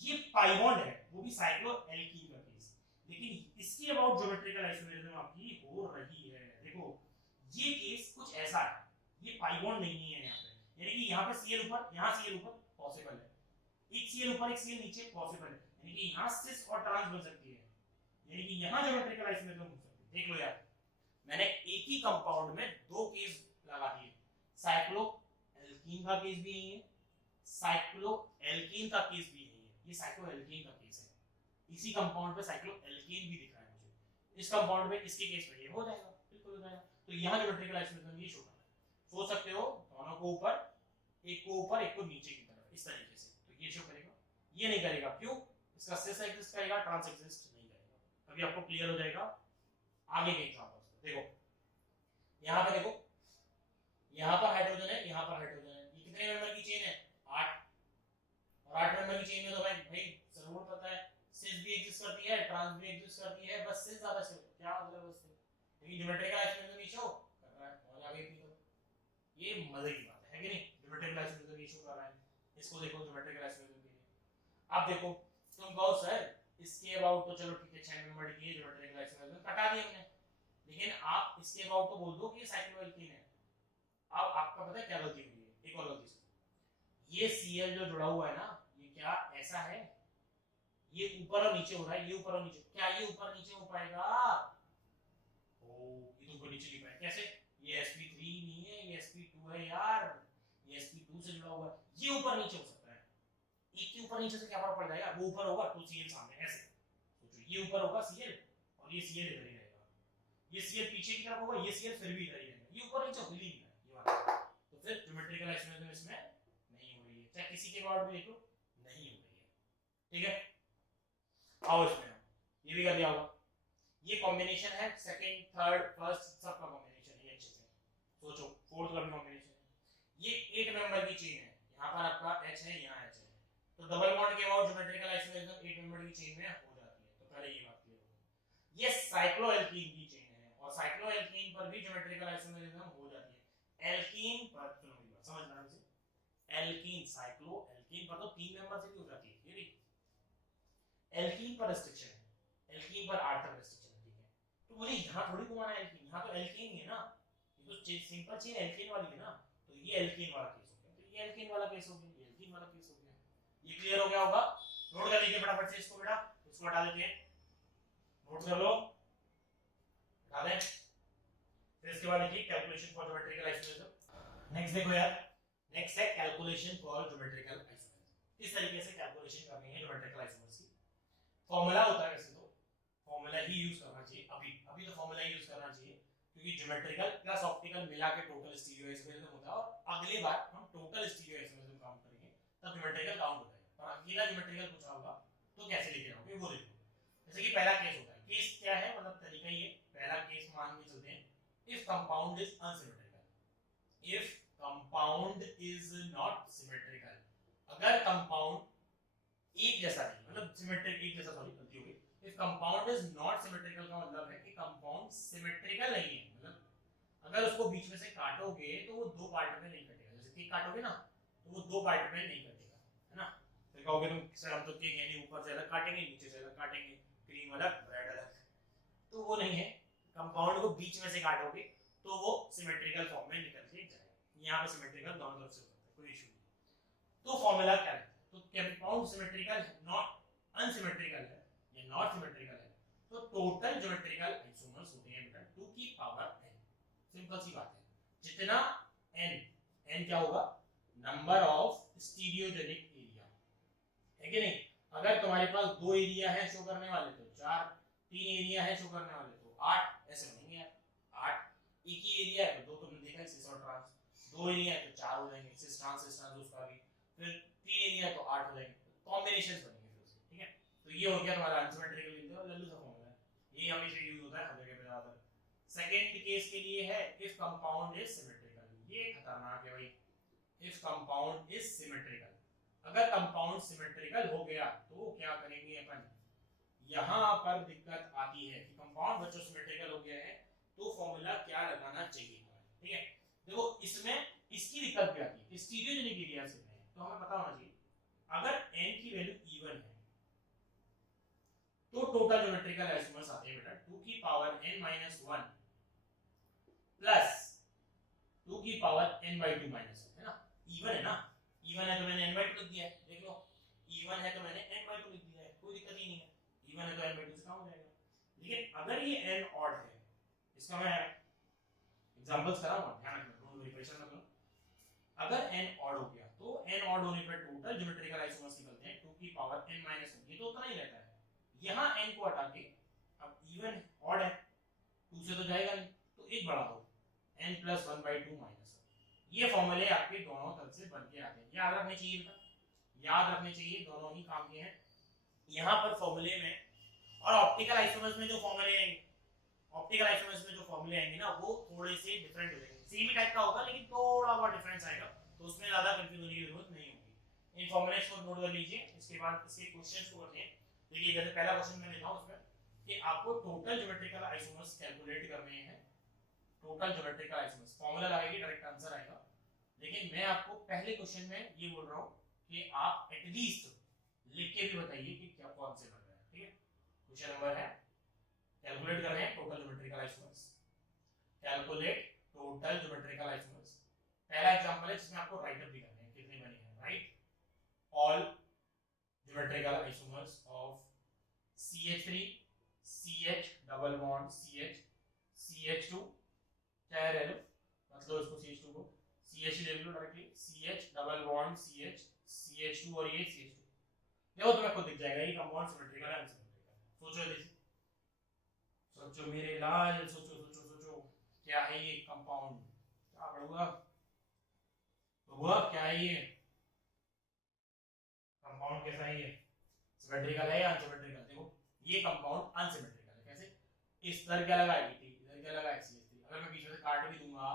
ये पाई बॉन्ड है, वो भी साइक्लोएल्कीन का केस, लेकिन इसके अबाउट ज्योमेट्रिकल आइसोमेरिज्म आपकी हो रही है। देखो ये केस कुछ ऐसा है, ये पाई बॉन्ड नहीं है यहाँ पे, यानी कि यहाँ पे Cl ऊपर, यहाँ Cl ऊपर पॉसिबल है, एक Cl ऊपर एक Cl नीचे पॉसिबल है, यानी कि यहाँ सिस और ट्रांस बन सकती है, यानी कि यहाँ ज्योमेट्रिकल आइसोमेरिज्म हो सकती है। देख लो यार, मैंने एक ही कंपाउंड में दो केस लगा दिए, साइक्लोएल्कीन का केस भी यही है, साइक्लोएल्कीन का केस भी यही है। ये साइक्लोएल्कीन का केस है, इसी कंपाउंड पे साइक्लोएल्कीन भी दिख रहा है मुझे, इस कंपाउंड में इसके केस में ये हो जाएगा, बिल्कुल हो जाएगा। तो यहाँ ज्योमेट्रिकल आइसोमेरिज्म ये शो कर रहा है। सोच सकते हो दोनों को ऊपर, एक को ऊपर एक को नीचे की तरफ, इस तरीके से, तो ये शो करेगा। ये नहीं करेगा, क्यों? इसका सिस एग्जिस्ट करेगा, ट्रांस एग्जिस्ट नहीं करेगा। अभी आपको क्लियर हो जाएगा आगे के एग्जांपल्स। देखो यहाँ पे, देखो यहाँ पर हाइड्रोजन है, यहाँ पर हाइड्रोजन है, ये कितने मेंबर की चेन है? 8, और 8 मेंबर की चेन में तो भाई जरूर पता है सिस भी एग्जिस्ट करती है, ट्रांस भी एग्जिस्ट करती है, बस सिस ज्यादा से क्या मतलब है उससे, लेकिन ज्योमेट्रिकल आइसोमेरिज्म ये शो कर रहा है। और आगे भी तो ये मजे की बात है कि नहीं, ज्योमेट्रिकल आइसोमेरिज्म ये शो कर रहा है। इसको देखो ज्योमेट्रिकल आइसोमेरिज्म के लिए, अब देखो तुम कहो सर इसके अबाउट तो चलो ठीक है 6 मेंबर की ज्योमेट्रिकल आइसोमेरिज्म हटा दिया हमने, लेकिन आप इसके अबाउट तो बोल दो कि ये साइक्लोएल्कीन है। अब आपका पता है क्या गलती हुई है? एक और गलती, ये Cl जो जुड़ा हुआ है ना, ये क्या ऐसा है? ये ऊपर और नीचे हो रहा है, ये ऊपर और नीचे, क्या ये ऊपर नीचे हो पाएगा? ओ ये तो ऊपर नीचे नहीं पाएगा, कैसे? ये sp3 नहीं है, ये sp2 है यार, ये sp2 से जुड़ा हुआ है, ये ऊपर नीचे हो सकता है। एक के ऊपर नीचे से क्या फर्क पड़ जाएगा? वो ऊपर होगा तो Cl सामने, ऐसे सोचो, ये ऊपर होगा Cl और ये Cl इधर ही रहेगा, ये Cl पीछे की तरफ होगा, ये Cl फिर भी इधर ही रहेगा, ये ऊपर नीचे हो ही नहीं है, ये वाला। तो फिर ज्योमेट्रिकल आइसोमेरिज्म इसमें नहीं हो रही है, चाहे किसी के अबाउट भी देखो नहीं हो रही है, ठीक है। आओ इसमें ये भी कर दिया होगा, ये कॉम्बिनेशन है सेकंड थर्ड फर्स्ट सबका कॉम्बिनेशन है, सोचो, फोर्थ वाला कॉम्बिनेशन है, ये 8 मेंबर की चेन है, यहाँ पर आपका H है, यहाँ H है, तो डबल बॉन्ड के बाद ज्योमेट्रिकल आइसोमरिज्म 8 मेंबर की चेन में हो जाती है। तो पहले ये बात क्लियर हो गई। ये साइक्लोएल्कीन की चेन है, और साइक्लोएल्कीन पर भी ज्योमेट्रिकल आइसोमरिज्म हो जाती है। एल्कीन पर, सुनो मेरी बात समझना मुझे, एल्कीन साइक्लो एल्कीन पर तो 3 मेंबर से भी हो जाती है, ये एल्कीन पर रेस्ट्रिक्शन है, एल्कीन पर 8 तक रेस्ट्रिक्शन है, ठीक है। तो मुझे यहाँ थोड़ी घुमाना है एल्कीन, यहाँ तो एल्कीन ही है ना, ये तो सिंपल चेन एल्कीन वाली है ना, तो ये एल्कीन वाला केस हो गया, तो ये एल्कीन वाला केस हो गया, ये एल्कीन वाला केस हो गया। ये क्लियर हो गया होगा? नोट कर लीजिए फटाफट से इसको बेटा, इसको हटा देते हैं, नोट कर लो, हटा दें। फिर इसके बाद लिखिए calculation for geometrical isomerism. Next देखो यार, नेक्स्ट है कैलकुलेशन फॉर ज्योमेट्रिकल आइसोमरिज्म। किस तरीके से कैलकुलेशन करनी है ज्योमेट्रिकल आइसोमर्स की। फॉर्मूला होता है, वैसे तो फॉर्मूला ही यूज करना चाहिए, अभी तो फॉर्मूला ही यूज करना चाहिए, क्योंकि ज्योमेट्रिकल प्लस ऑप्टिकल मिला के टोटल स्टीरियो आइसोमरिज्म होता है, और अगली बार हम टोटल स्टीरियो आइसोमरिज्म काउंट करेंगे तब ज्योमेट्रिकल काउंट होता है, और अकेला ज्योमेट्रिकल पूछा होगा तो कैसे लेके आओगे वो देखो। जैसे कि पहला केस होता है, केस क्या है मतलब तरीका ये, पहला केस मान के चलते हैं, if compound is unsymmetrical, if compound is not symmetrical, अगर कंपाउंड एक जैसा नहीं, मतलब सिमेट्रिक एक जैसा, सॉरी गलती हो गई, if compound is not symmetrical का मतलब है कि कंपाउंड सिमेट्रिकल नहीं है, मतलब अगर उसको बीच में से काटोगे तो वो दो पार्ट में नहीं कटेगा, जैसे केक काटोगे ना तो वो दो पार्ट में नहीं कटेगा, है ना। फिर कहोगे तुम सर हम तो केक यानी ऊपर से अलग काटेंगे नीचे से अलग काटेंगे, क्रीम अलग ब्रेड अलग, तो वो नहीं है, कंपाउंड को बीच में से काटोगे तो वो सिमेट्रिकल फॉर्म में निकल के जाएगा, यहाँ पे सिमेट्रिकल दोनों तरफ से हो सकता है, कोई इशू नहीं। तो फॉर्मूला क्या है, तो कंपाउंड सिमेट्रिकल नॉट अनसिमेट्रिकल है या नॉट सिमेट्रिकल है, तो टोटल ज्योमेट्रिकल आइसोमर्स होते हैं बेटा 2 की पावर n। सिंपल सी बात है, जितना n क्या होगा, नंबर ऑफ स्टीरियोजेनिक एरिया, है कि नहीं। अगर तुम्हारे पास 2 एरिया है शो करने वाले तो 4, 3 एरिया है शो करने वाले तो 8, ऐसे बनेंगे यार 8, एक ही एरिया है तो 2 तुमने देखा सिस और ट्रांस, 2 एरिया है तो 4 हो जाएंगे, सिस ट्रांस उसका भी, फिर 3 एरिया है तो 8 हो जाएंगे, कॉम्बिनेशंस बनेंगे फिर उसके, ठीक है। तो ये हो गया तुम्हारा अनसिमेट्रिकल इंटरवल और लल्लू सा फॉर्मूला है, ये हमेशा यूज होता है हर जगह पे ज्यादातर। सेकंड केस के लिए है इफ कंपाउंड इज सिमेट्रिकल, ये खतरनाक है भाई, इफ कंपाउंड इज सिमेट्रिकल, अगर कंपाउंड सिमेट्रिकल हो गया तो क्या करेंगे अपन, यहां पर दिक्कत आती है कि कंपाउंड बच्चों सिमेट्रिकल हो गया है तो फॉर्मूला क्या लगाना चाहिए, ठीक है। देखो इसमें इसकी दिक्कत भी आती है, स्टीरियोजेनिक एरिया से में तो हमें पता होना चाहिए अगर n की वैल्यू इवन है तो टोटल ज्योमेट्रिकल आइसोमर्स आते हैं बेटा 2 की पावर n माइनस 1 प्लस 2 की पावर n by 2 माइनस 1, है ना, इवन है ना, इवन है तो मैंने n by 2 लिख दिया है, देख लो इवन है तो मैंने n by 2 लिख दिया है, कोई दिक्कत ही नहीं है, इवन है तो n by 2 से कम हो जाएगा। लेकिन अगर ये n ऑड है, इसका मैं एग्जांपल्स कराऊंगा, ध्यान रखना, डोंट वरी, परेशान मत लो। अगर n ऑड हो गया तो n ऑड होने पर टोटल ज्योमेट्रिकल आइसोमर्स निकलते हैं 2 की पावर n माइनस 1, ये तो उतना ही रहता है, यहां n को हटा के अब इवन ऑड है 2 से तो जाएगा नहीं तो एक बढ़ा दो n प्लस 1 by 2 माइनस 1, ये फॉर्मूले आपके दोनों तरफ से बन के आते हैं, याद रखने चाहिए बेटा, याद रखने चाहिए, दोनों ही काम के हैं यहां पर फॉर्मूले में। और ऑप्टिकल आइसोमर्स में जो फॉर्मूले आएंगे, ऑप्टिकल आइसोमर्स में जो फॉर्मूले आएंगे ना वो थोड़े से डिफरेंट हो जाएंगे, सेम ही टाइप का होगा लेकिन थोड़ा बहुत डिफरेंस आएगा, तो उसमें ज्यादा कंफ्यूज होने की जरूरत नहीं होगी। इन फॉर्मूलेस को नोट कर लीजिए, इसके बाद इसके क्वेश्चंस को करते हैं। देखिए जैसे पहला क्वेश्चन मैं लेता हूं उसमें कि आपको टोटल ज्योमेट्रिकल आइसोमर्स कैलकुलेट करने हैं, टोटल ज्योमेट्रिकल आइसोमर्स फॉर्मूला लगाइए डायरेक्ट आंसर आएगा, लेकिन मैं आपको पहले क्वेश्चन में ये बोल रहा हूं कि आप एटलीस्ट लिख के भी बताइए कि क्या कौन से बन रहा है, ठीक है। क्वेश्चन नंबर है कैलकुलेट कर रहे हैं total geometrical isomers, calculate total geometrical isomers. पहला एग्जांपल है जिसमें आपको राइट अप भी करने हैं कितने बने हैं, right all geometrical isomers of CH3 CH double bond CH CH2 चाहे रह लो, मतलब इसको CH2 को CH ले लो directly, CH double bond CH CH2 और ये CH2, देखो तुम्हें खुद दिख जाएगा ये कंपाउंड सिमेट्रिकल है अनसिमेट्रिकल। सोचो जल्दी, सोचो मेरे लाल, सोचो सोचो सोचो, क्या है ये कंपाउंड, क्या पढ़ूंगा क्या है ये कंपाउंड, कैसा है ये, सिमेट्रिकल है या अनसिमेट्रिकल। देखो ये कंपाउंड अनसिमेट्रिकल है, कैसे, इस तरह क्या लगा है इधर क्या लगा है CH3, अगर मैं बीच में से काट भी दूंगा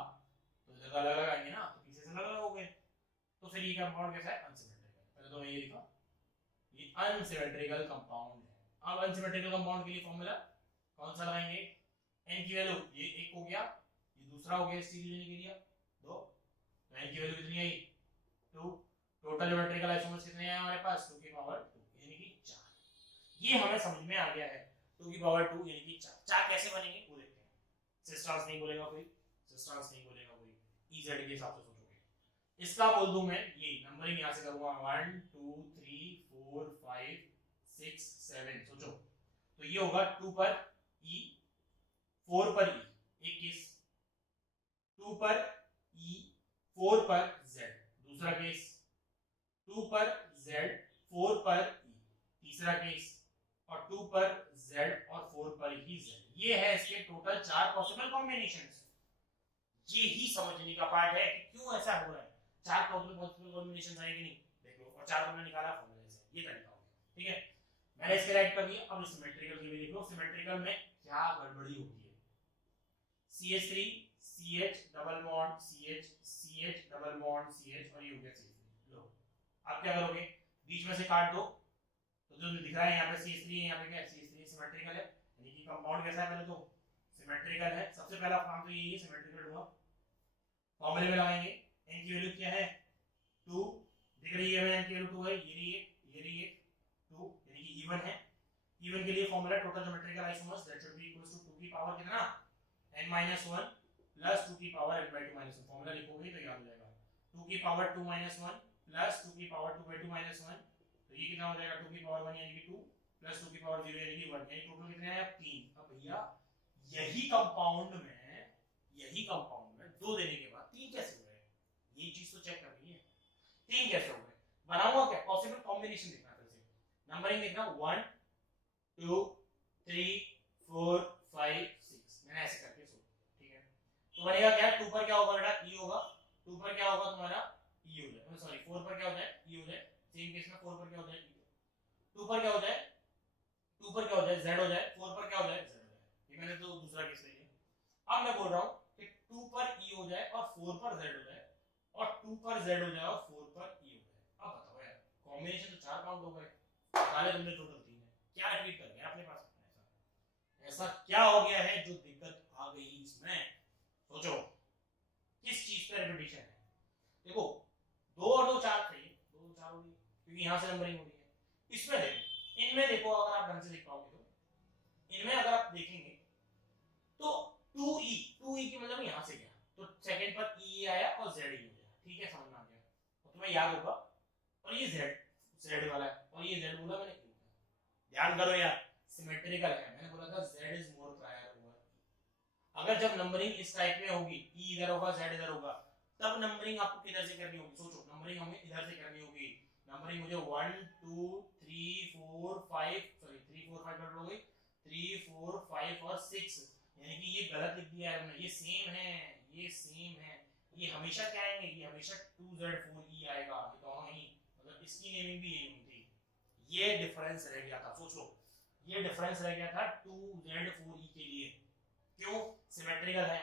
तो अलग अलग आएंगे ना, तो पीसेस अलग अलग हो गए, तो फिर ये कंपाउंड कैसा है, अनसिमेट्रिकल। पहले तो मैं ये लिखा, ये अनसिमेट्रिकल कंपाउंड है। अब अनसिमेट्रिकल कंपाउंड के लिए फॉर्मूला कौन सा लगाएंगे, n की वैल्यू ये एक हो गया, ये दूसरा हो गया, स्टीरियो लेने के लिए दो, तो n की वैल्यू कितनी आई 2, टोटल ज्योमेट्रिकल आइसोमर्स कितने हैं हमारे पास 2 की पावर 2 यानी कि 4। ये हमें समझ में आ गया है, 2 की पावर 2 यानी कि 4। 4 कैसे बनेंगे वो देखते हैं। सिस्टर्स नहीं बोलेगा कोई, सिस्टर्स नहीं बोलेगा कोई, EZ के हिसाब से सोचोगे। इसका बोल दूं मैं, ये नंबरिंग यहां से करूंगा 1 2 3 4 5 6 7, सोचो तो ये होगा 2 पर E, 4 पर E, एक केस, 2 पर E, 4 पर Z, दूसरा केस, 2 पर Z, 4 पर E, तीसरा केस, और 2 पर Z और 4 पर ही Z। ये है इसके टोटल 4 पॉसिबल कॉम्बिनेशंस। ये ही समझने का पार्ट है कि क्यों ऐसा हो रहा है, 4 पॉसिबल कॉम्बिनेशंस आए कि नहीं, देख लो, और 4 तुमने निकाला फॉर्मूले से, ये तरीका हो गया, ठीक है। मैंने इसके राइट कर दिया। अब सिमेट्रिकल की भी देख लो, सिमेट्रिकल में क्या गड़बड़ी होती है, CH3 CH double bond CH CH double bond CH और ये हो गया CH3। लो अब क्या करोगे, बीच में से काट दो, तो जो दिख रहा है यहाँ पे CH3 है, यहाँ पे क्या CH3 सिमेट्रिकल है, यानी कि कंपाउंड कैसा है, पहले तो सिमेट्रिकल है। सबसे पहला काम तो यही है, सिमेट्रिकल हुआ, फॉर्मूले में लगाएंगे, n की वैल्यू क्या है 2, दिख रही है, n की वैल्यू 2 है, ये रही है 2 यानी कि इवन है। इवन के लिए formula total geometrical isomers that should be equals to 2 की पावर कितना n - 1 प्लस 2 की पावर n/2 - 1। फॉर्मूला लिखोगे तो याद हो जाएगा, 2 की पावर 2 - 1 प्लस 2 की पावर 2/2 - 1, तो ये कितना हो जाएगा 2 की पावर 1 यानी कि 2 प्लस 2 की पावर 0 यानी कि 1, यानी टोटल कितने आए 3। अब भैया यही कंपाउंड में 2 देने के बाद 3 कैसे हो गए, ये चीज तो चेक करनी है, 3 कैसे हो गए। बनाऊंगा क्या, पॉसिबल कॉम्बिनेशन देखना, फिर से नंबरिंग देखना 1 2 3 4 5 6, मैंने ऐसे करके सोच, ठीक है। तो बनेगा क्या, 2 पर क्या होगा बेटा E होगा, 2 पर क्या होगा तुम्हारा E हो जाए, सॉरी 4 पर क्या हो जाए E हो जाए, सेम केस में 4 पर क्या हो जाए 2 पर क्या हो जाए, 2 पर क्या हो जाए Z हो जाए, 4 पर क्या हो जाए Z हो जाए। ये मैंने तो दूसरा केस ले लिया। अब मैं बोल रहा हूं कि 2 पर E हो जाए और 4 पर Z हो जाए, और 2 पर Z हो जाए और 4 पर E हो जाए। अब बताओ यार, कॉम्बिनेशन तो 4 काउंट हो गए, सारे तुमने टोटल 3 है, क्या रिपीट कर गया अपने पास, ऐसा क्या हो गया है जो दिक्कत आ गई इसमें, सोचो किस चीज का रिपीटिशन है। देखो 2 और 2 4 थे, 2 4 हो गई क्योंकि यहां से नंबरिंग हो रही है। इसमें देखो, इनमें देखो, अगर आप ढंग से देख पाओगे तो इनमें अगर आप देखेंगे तो 2e की मतलब यहां से गया, तो सेकंड पर e आया और z ही हो गया, ठीक है, समझ में आ गया, तो तुम्हें याद होगा। और ये z वाला है, और ये z बोला मैंने क्यों, ध्यान करो यार, सिमेट्रिकल है, मैंने बोला था z is more prior over. अगर जब नंबरिंग इस टाइप में होगी, e इधर होगा z इधर होगा, तब नंबरिंग आपको किधर से करनी होगी, सोचो नंबरिंग हमें इधर से करनी होगी। नंबरिंग मुझे 1 2 3 4 5 सॉरी 3 4 5 कर लोगे, 3 4 5 और 6, यानी कि ये गलत लिख दिया है हमने, ये सेम है, ये सेम है, ये हमेशा क्या आएंगे, ये हमेशा 2z4e आएगा, ये दोनों ही, मतलब इसकी नेमिंग भी यही होती, ये डिफरेंस रह गया था, सोच लो ये डिफरेंस रह गया था 2z4e के लिए, क्यों, सिमेट्रिकल है,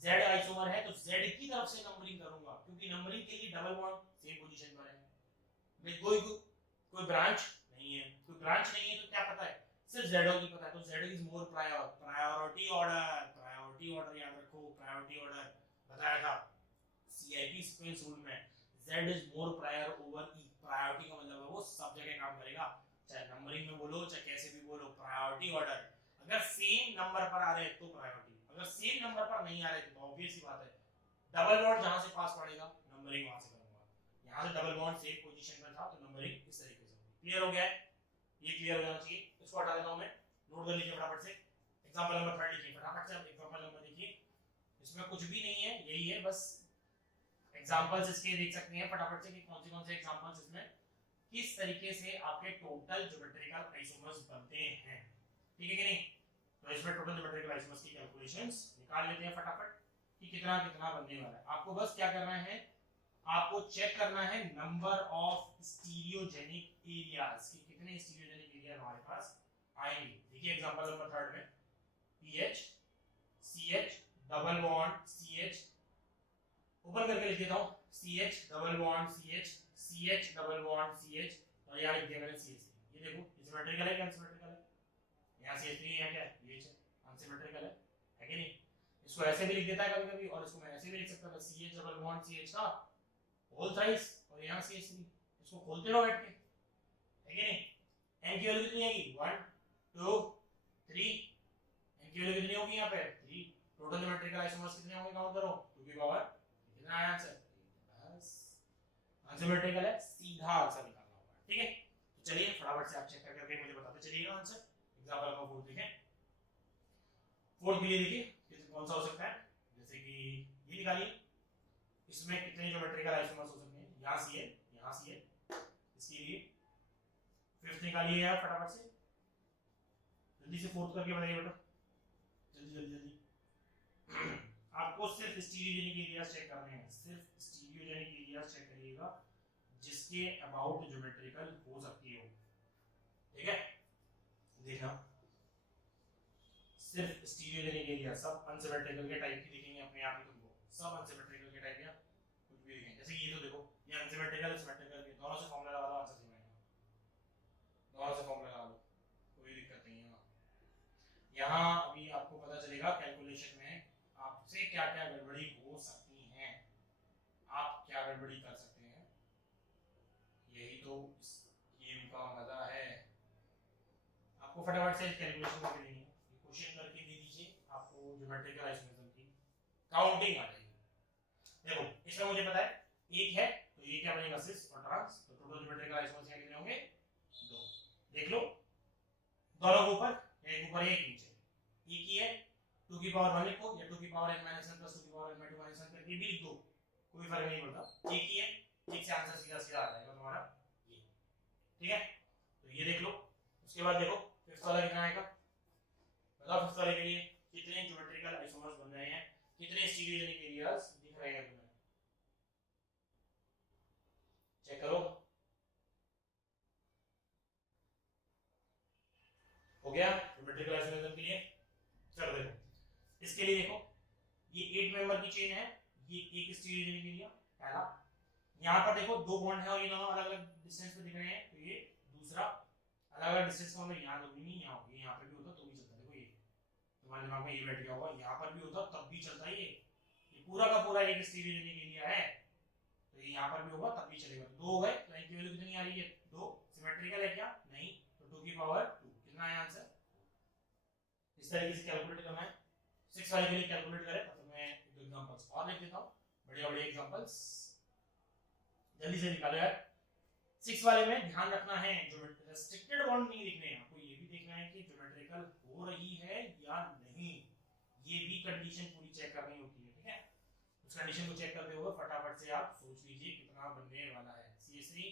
z आइसोमर है तो z की तरफ से नंबरिंग करूंगा, क्योंकि नंबरिंग के लिए डबल बॉन्ड सेम पोजीशन पर है, कोई ब्रांच नहीं है, कोई ब्रांच नहीं है, तो क्या पता है, सिर्फ z की पता है, तो z is more priority order याद रखो, प्रायोरिटी ऑर्डर बताया था सीआईपी सीक्वेंस रूल में, z is more prior over e, priority का मतलब है वो सब जगह काम करेगा, चाहे नंबरिंग में बोलो चाहे कैसे भी बोलो, प्रायोरिटी ऑर्डर, अगर सेम नंबर पर आ रहे हैं तो प्रायोरिटी, अगर सेम नंबर पर नहीं आ रहे तो ऑब्वियस ही बात है डबल बॉन्ड जहां से पास पड़ेगा नंबरिंग वहां से करूंगा, यहां से डबल बॉन्ड सेम पोजीशन पर था तो नंबरिंग इस तरीके से होगी। क्लियर हो गया है, ये क्लियर हो जाना चाहिए, इसको हटा देता हूं मैं, नोट कर लीजिए फटाफट से, एग्जांपल नंबर 3 लिखिए फटाफट से, एग्जांपल नंबर देखिए, इसमें कुछ भी नहीं है, यही है बस एग्जांपल्स इसके देख सकते हैं फटाफट से कि कौन से एग्जांपल्स इसमें किस तरीके से आपके टोटल ज्योमेट्रिकल आइसोमर्स बनते हैं, ठीक है कि नहीं। तो इसमें टोटल ज्योमेट्रिकल आइसोमर्स की कैलकुलेशंस निकाल लेते हैं फटाफट कि कितना कितना बनने वाला है। आपको बस क्या करना है, आपको चेक करना है नंबर ऑफ स्टीरियोजेनिक एरियाज कि कितने स्टीरियोजेनिक एरिया हमारे पास आएंगे। देखिए एग्जांपल नंबर 3 में pH CH double bond CH open करके लिख देता हूं CH double bond CH CH double bond CH और यहां लिख दिया मैंने CH3। ये देखो सिमेट्रिकल है क्या अनसिमेट्रिकल है? यहां CH3 है क्या BH है, अनसिमेट्रिकल है कि नहीं? इसको ऐसे भी लिख देता है कभी-कभी और इसको मैं ऐसे भी लिख सकता था CH डबल बॉन्ड CH का होल थ्राइस और यहां CH3। इसको खोलते रहो बैठ के, है कि नहीं? n की वैल्यू कितनी आएगी 1 2 3, n की वैल्यू कितनी होगी यहां पे 3। टोटल सिमेट्रिकल आइसोमर्स कितने होंगे काउंट करो 2 की पावर कितना आया आंसर बस। अनसिमेट्रिकल है, सीधा आंसर निकालना होगा, ठीक है? तो चलिए फटाफट से आप चेक करके मुझे बताते चलिएगा आंसर। एग्जांपल नंबर 4 देखें। 4 के लिए देखिए कितना कौन सा हो सकता है, जैसे कि ये निकालिए, इसमें कितने ज्योमेट्रिकल आइसोमर्स हो सकते हैं? यहां Cl यहां Cl, इसके लिए फिफ्थ निकालिए यार फटाफट से, जल्दी से फोर्थ करके बताइए बेटा, जल्दी जल्दी जल्दी। आपको सिर्फ स्टीरियोजेनिक एरियाज चेक करने हैं, सिर्फ स्टीरियोजेनिक एरियाज चेक करिएगा जिसके अबाउट ज्योमेट्रिकल हो सकती हो, ठीक है? देखना सिर्फ स्टीरियोजेनिक एरिया, सब अनसिमेट्रिकल के टाइप की दिखेंगे अपने आप ही तुमको, सब अनसिमेट्रिकल के टाइप या कुछ भी दिखेंगे। जैसे ये तो देखो ये अनसिमेट्रिकल सिमेट्रिकल के दोनों से फॉर्मूला लगा लो, आंसर सही आएगा, दोनों से फॉर्मूला लगा लो, कोई दिक्कत नहीं है। यहाँ अभी आपको पता चलेगा कैलकुलेशन में आपसे क्या क्या गड़बड़ी हो सकती है, आप क्या गड़बड़ी कर सकते हैं, यही तो इस गेम का मजा है। आपको फटाफट से कैलकुलेशन करके देनी है, क्वेश्चन करके दे दीजिए, आपको ज्योमेट्रिकल आइसोमेट्रिज्म की काउंटिंग आ जाएगी। देखो इसमें मुझे पता है एक है तो ये क्या बनेगा सिस और ट्रांस, तो टोटल ज्योमेट्रिकल आइसोमेट्रिज्म कितने होंगे 2। देख लो दोनों के ऊपर, एक ऊपर एक नीचे, एक ही है 2 की पावर 1 लिखो या 2 की पावर n - 1 + 2 की पावर n - 2 - 1 करके भी लिख दो, कोई फर्क नहीं पड़ता, एक ही है, एक से आंसर सीधा सीधा आ जाएगा तुम्हारा ये, ठीक है? तो ये देख लो। उसके बाद देखो फिफ्थ वाला कितना आएगा बताओ, फिफ्थ वाले के लिए कितने ज्योमेट्रिकल आइसोमर्स बन रहे हैं, कितने स्टीरियोजेनिक एरियाज दिख रहे हैं तुम्हें, चेक करो। हो गया ज्योमेट्रिकल आइसोमर्स के लिए। चलो देखो इसके लिए देखो ये 8 मेंबर की चेन है, ये एक स्टीरियोजेनिक एरिया पहला, यहां पर देखो 2 बॉन्ड है और ये दोनों अलग अलग डिस्टेंस पे दिख रहे हैं, तो ये दूसरा अलग अलग डिस्टेंस का, मतलब यहां तो भी नहीं, यहां पे भी होता तो भी चलता। देखो ये तुम्हारे दिमाग में ये बैठ गया होगा, यहां पर भी होता तब भी चलता है, ये पूरा का पूरा एक स्टीरियोजेनिक एरिया है, तो ये यहां पर भी होगा तब भी चलेगा। तो 2 हो गए, तो n की वैल्यू कितनी आ रही है 2, सिमेट्रिकल है क्या नहीं, तो 2 की पावर 2 कितना है आंसर। इस तरीके से कैलकुलेट करना है। 6 वाले के लिए कैलकुलेट करें तो मैं दो एग्जांपल्स और लिख देता हूं, बढ़िया बढ़िया एग्जांपल्स जल्दी से निकालो यार। 6 वाले में ध्यान रखना है ज्योमेट्री रेस्ट्रिक्टेड बॉन्ड नहीं लिखने हैं, आपको ये भी देखना है कि ज्योमेट्रिकल हो रही है या नहीं, ये भी कंडीशन पूरी चेक करनी होती है, ठीक है? उस कंडीशन को चेक करते हुए फटाफट से आप सोच लीजिए कितना बनने वाला है। CH3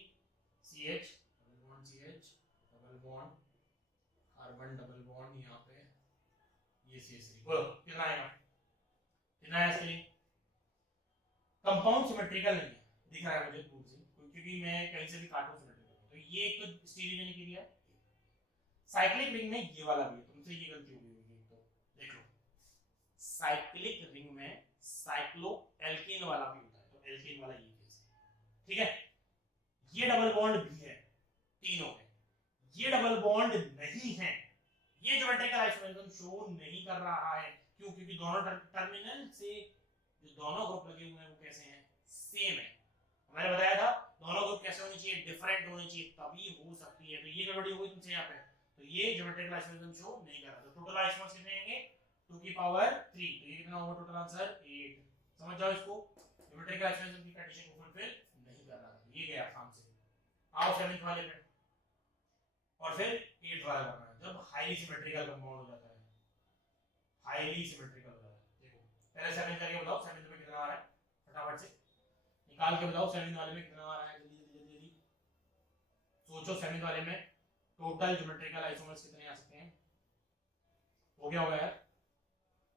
CH double bond CH double bond carbon double bond, यहाँ पे ये CH3, बोलो कितना आएगा, कितना है इसके लिए? कंपाउंड सिमेट्रिकल नहीं है, दिख रहा है मुझे दूर से क्योंकि मैं कहीं से भी काटूं सिमेट्रिकल, तो ये एक तो स्टीरियोजेनिक एरिया है। साइक्लिक रिंग में ये वाला भी है, तुमसे ये गलती हो गई होगी, तो देख लो साइक्लिक रिंग में साइक्लो एल्केन वाला भी होता है, तो एल्केन वाला ये केस है, ठीक है? ये डबल बॉन्ड भी है तीनों में, ये डबल बॉन्ड नहीं है, ये ज्योमेट्रिकल आइसोमेरिज्म शो नहीं कर रहा है, क्यों? क्योंकि दोनों टर्मिनल से जो दोनों ग्रुप लगे हुए हैं वो कैसे हैं, सेम है। मैंने बताया था दोनों ग्रुप कैसे होने चाहिए, डिफरेंट होने चाहिए, तभी हो सकती है। तो ये गड़बड़ी हो गई तुमसे यहाँ पे, तो ये ज्योमेट्रिकल आइसोमेरिज्म शो नहीं कर रहा। तो टोटल आइसोमर्स कितने आएंगे 2 की पावर 3, तो ये कितना होगा टोटल आंसर 8। समझ जाओ इसको, ज्योमेट्रिकल आइसोमेरिज्म की कंडीशन को फुलफिल नहीं कर रहा, ये गया काम से। आओ 7th वाले पे, और फिर 8th वाला करना है, जब हाईली सिमेट्रिकल कंपाउंड हो जाता है, हाईली सिमेट्रिकल हो जाता है। देखो पहले 7th करके बताओ 7th में कितना आ रहा है, फटाफट से निकाल के बताओ 7th वाले में कितना आ रहा है, जल्दी जल्दी जल्दी जल्दी सोचो 7th वाले में टोटल ज्योमेट्रिकल आइसोमर्स कितने आ सकते हैं। हो गया होगा यार,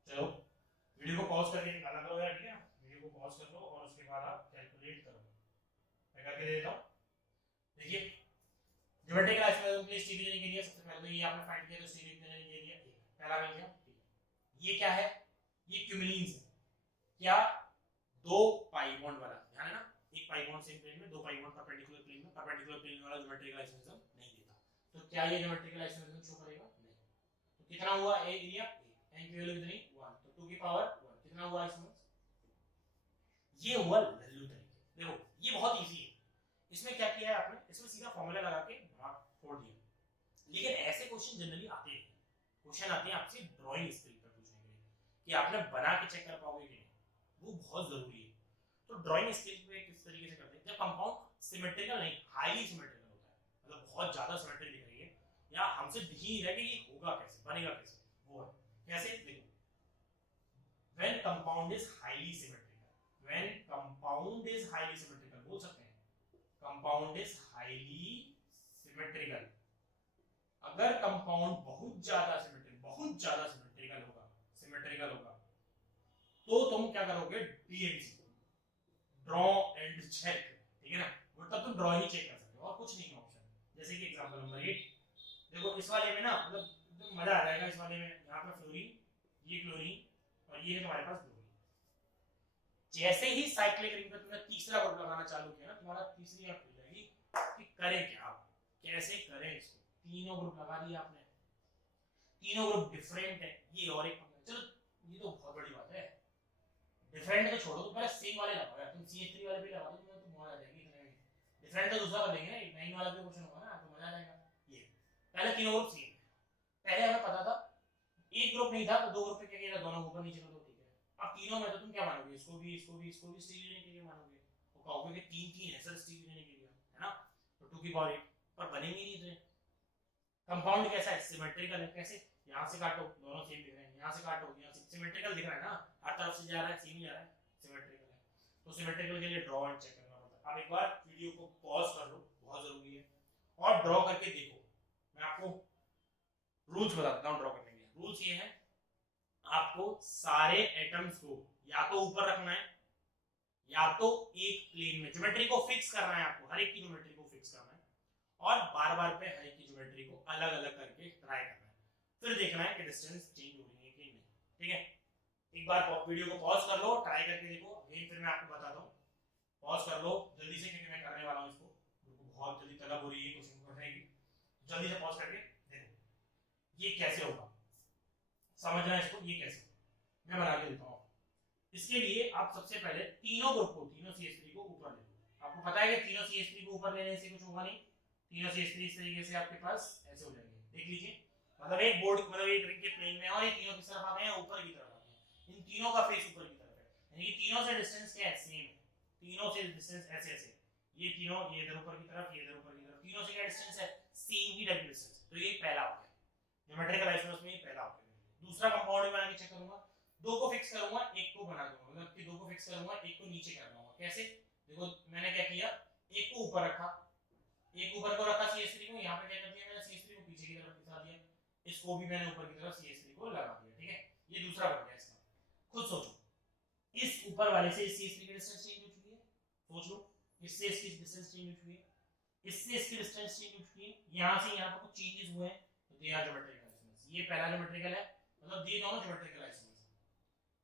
चलो वीडियो को पॉज करके निकालना करो यार, ठीक है? वीडियो को पॉज कर लो और उसके बाद आप कैलकुलेट करो, मैं करके दे देता हूं। देखिए ज्योमेट्रिकल आइसोमर्स के लिए स्टीरियोजेनिक एरिया सबसे पहले तो ये आपने फाइंड किया, तो स्टीरियोजेनिक एरिया पहला मिल गया, ठीक है? ये क्या है, ये क्यूमुलिन्स है, क्या दो पाई बॉन्ड वाला, ध्यान है ना, एक पाई बॉन्ड सेम प्लेन में, दो पाई बॉन्ड परपेंडिकुलर प्लेन में, परपेंडिकुलर प्लेन वाला ज्योमेट्रिकल आइसोमेरिज्म नहीं देता। तो क्या ये ज्योमेट्रिकल आइसोमेरिज्म शो करेगा? नहीं। तो कितना हुआ ए एरिया? n की वैल्यू कितनी? 1, तो 2 की पावर 1 कितना हुआ आइसोमर्स? ये हुआ लल्लू तरीके। देखो ये बहुत इजी है, इसमें क्या किया है आपने, इसमें सीधा फॉर्मूला लगा के भाग फोड़ दिया। लेकिन ऐसे क्वेश्चन जनरली आते हैं, क्वेश्चन आते हैं आपसे ड्राइंग स्किल पर पूछने के लिए कि आपने बना के चेक कर पाओगे कि नहीं, वो बहुत जरूरी है। तो ड्राइंग स्किल पे किस तरीके से करते हैं, जब कंपाउंड सिमेट्रिकल नहीं हाईली सिमेट्रिकल होता है, मतलब बहुत ज्यादा सिमेट्री दिख रही है या हमसे दिख ही नहीं रहा कि ये होगा कैसे, बनेगा कैसे, वो है कैसे। देखो when compound is highly symmetrical, when compound is highly symmetrical, बोल सकते हैं compound is highly symmetrical, अगर कंपाउंड बहुत ज्यादा सिमेट्रिकल होगा तो तुम क्या करोगे, डीएमसी ड्रॉ एंड चेक, ठीक है ना, वो तब तुम ड्रॉ ही चेक कर सकते हो और कुछ नहीं ऑप्शन। जैसे कि एग्जांपल नंबर 8, देखो इस वाले में ना मतलब मजा आ जाएगा, इस वाले में यहाँ पे फ्लोरीन, ये क्लोरीन और ये है तुम्हारे पास ब्रोमीन। जैसे ही साइक्लिक रिंग पे तुमने तीसरा ग्रुप लगाना चालू किया ना, तुम्हारा तीसरी आंख खुल जाएगी कि करें क्या, आप कैसे करें इसको। तीनों ग्रुप लगा दिए आपने, तीनों ग्रुप डिफरेंट है, ये और एक, चलो ये तो बहुत बड़ी बात है, डिफरेंट तो छोड़ो, तो पहले सेम वाले लगाओ यार, तुम CH3 वाले पे लगा दो, तुम्हें तो मजा आ जाएगी इतने में। डिफरेंट तो दूसरा कर लेंगे ना, 9 वाला भी क्वेश्चन होगा ना, तो मजा आ जाएगा। ये पहले तीनों ग्रुप सेम, पहले हमें पता था एक ग्रुप नहीं था तो दो ग्रुप पे क्या किया, दोनों ऊपर नीचे कर दो, ठीक है। अब तीनों में तो तुम क्या मानोगे, इसको भी स्टील लेने के लिए मानोगे, तो कहोगे कि तीन तीन है सर स्टील लेने के लिए, है ना, तो 2 की पावर 8, पर बनेंगे नहीं इतने। कंपाउंड कैसा है, सिमेट्रिकल है, कैसे, यहाँ से काटो दोनों सेम दिख रहे हैं, यहाँ से काटो यहाँ से, सिमेट्रिकल दिख रहा है ना, हर तरफ से जा रहा है, सेम ही जा रहा है, सिमेट्रिकल है। तो सिमेट्रिकल के लिए ड्रॉ एंड चेक करना पड़ता है। अब एक बार वीडियो को पॉज कर लो, बहुत जरूरी है, और ड्रॉ करके देखो। मैं आपको रूल्स बताता हूँ ड्रॉ करने के। रूल्स ये है, आपको सारे एटम्स को या तो ऊपर रखना है या तो एक प्लेन में, ज्योमेट्री को फिक्स करना है आपको, हर एक की ज्योमेट्री को फिक्स करना है और बार बार पे हर एक की ज्योमेट्री को अलग अलग करके ट्राई करना है, फिर देखना है कि डिस्टेंस चेंज हो रही है कि नहीं, ठीक है। एक बार वीडियो को पॉज कर लो, ट्राई करके देखो, अगेन फिर मैं आपको बताता हूँ। पॉज कर लो जल्दी से, क्योंकि मैं करने वाला हूँ इसको, बहुत जल्दी तलब हो रही है क्वेश्चन को करने की, जल्दी से पॉज करके देखो ये कैसे होगा, समझना इसको, ये कैसे मैं बना के देता हूँ। इसके लिए आप सबसे पहले तीनों ग्रुप को, तीनों CH3 को ऊपर ले लो। आपको पता है कि तीनों CH3 को ऊपर लेने से कुछ होगा नहीं, तीनों CH3 इस तरीके से आपके पास ऐसे हो जाएंगे, देख लीजिए, मतलब एक बोर्ड, मतलब एक रिंग के प्लेन में और ये तीनों किस तरफ आ गए हैं, ऊपर की तरफ आ गए हैं। इन तीनों का फेस ऊपर की तरफ है, यानी कि तीनों से डिस्टेंस क्या है, सेम है, तीनों से डिस्टेंस ऐसे ऐसे, ये तीनों, ये इधर ऊपर की तरफ, ये इधर ऊपर की तरफ, तीनों से क्या डिस्टेंस है, सेम ही डिस्टेंस। तो ये पहला हो गया ज्योमेट्रिकल आइसोमर्स में, ये पहला हो गया। दूसरा कंपाउंड बना के चेक करूंगा, दो को फिक्स करूंगा, एक को बना दूंगा, मतलब कि दो को फिक्स करूंगा, एक को नीचे कर दूंगा। कैसे, देखो मैंने क्या किया, एक को ऊपर रखा, एक ऊपर को रखा CH3 को, यहाँ पे क्या कर दिया मैंने, CH3 को पीछे की तरफ खिसका दिया, इसको भी मैंने ऊपर की तरफ CH3 को लगा दिया, ठीक है। ये दूसरा बन गया इसका। खुद सोचो, इस ऊपर वाले से इस CH3 की डिस्टेंस चेंज हो चुकी है, सोच लो, इससे इसकी डिस्टेंस चेंज हो चुकी है, इससे इसकी डिस्टेंस चेंज हो चुकी है, यहाँ से यहाँ पर कुछ चेंजेस हुए हैं, तो दे आर ज्योमेट्रिकल आइसोमर्स। ये पहला ज्योमेट्रिकल है, मतलब ये दोनों ज्योमेट्रिकल आइसोमर्स।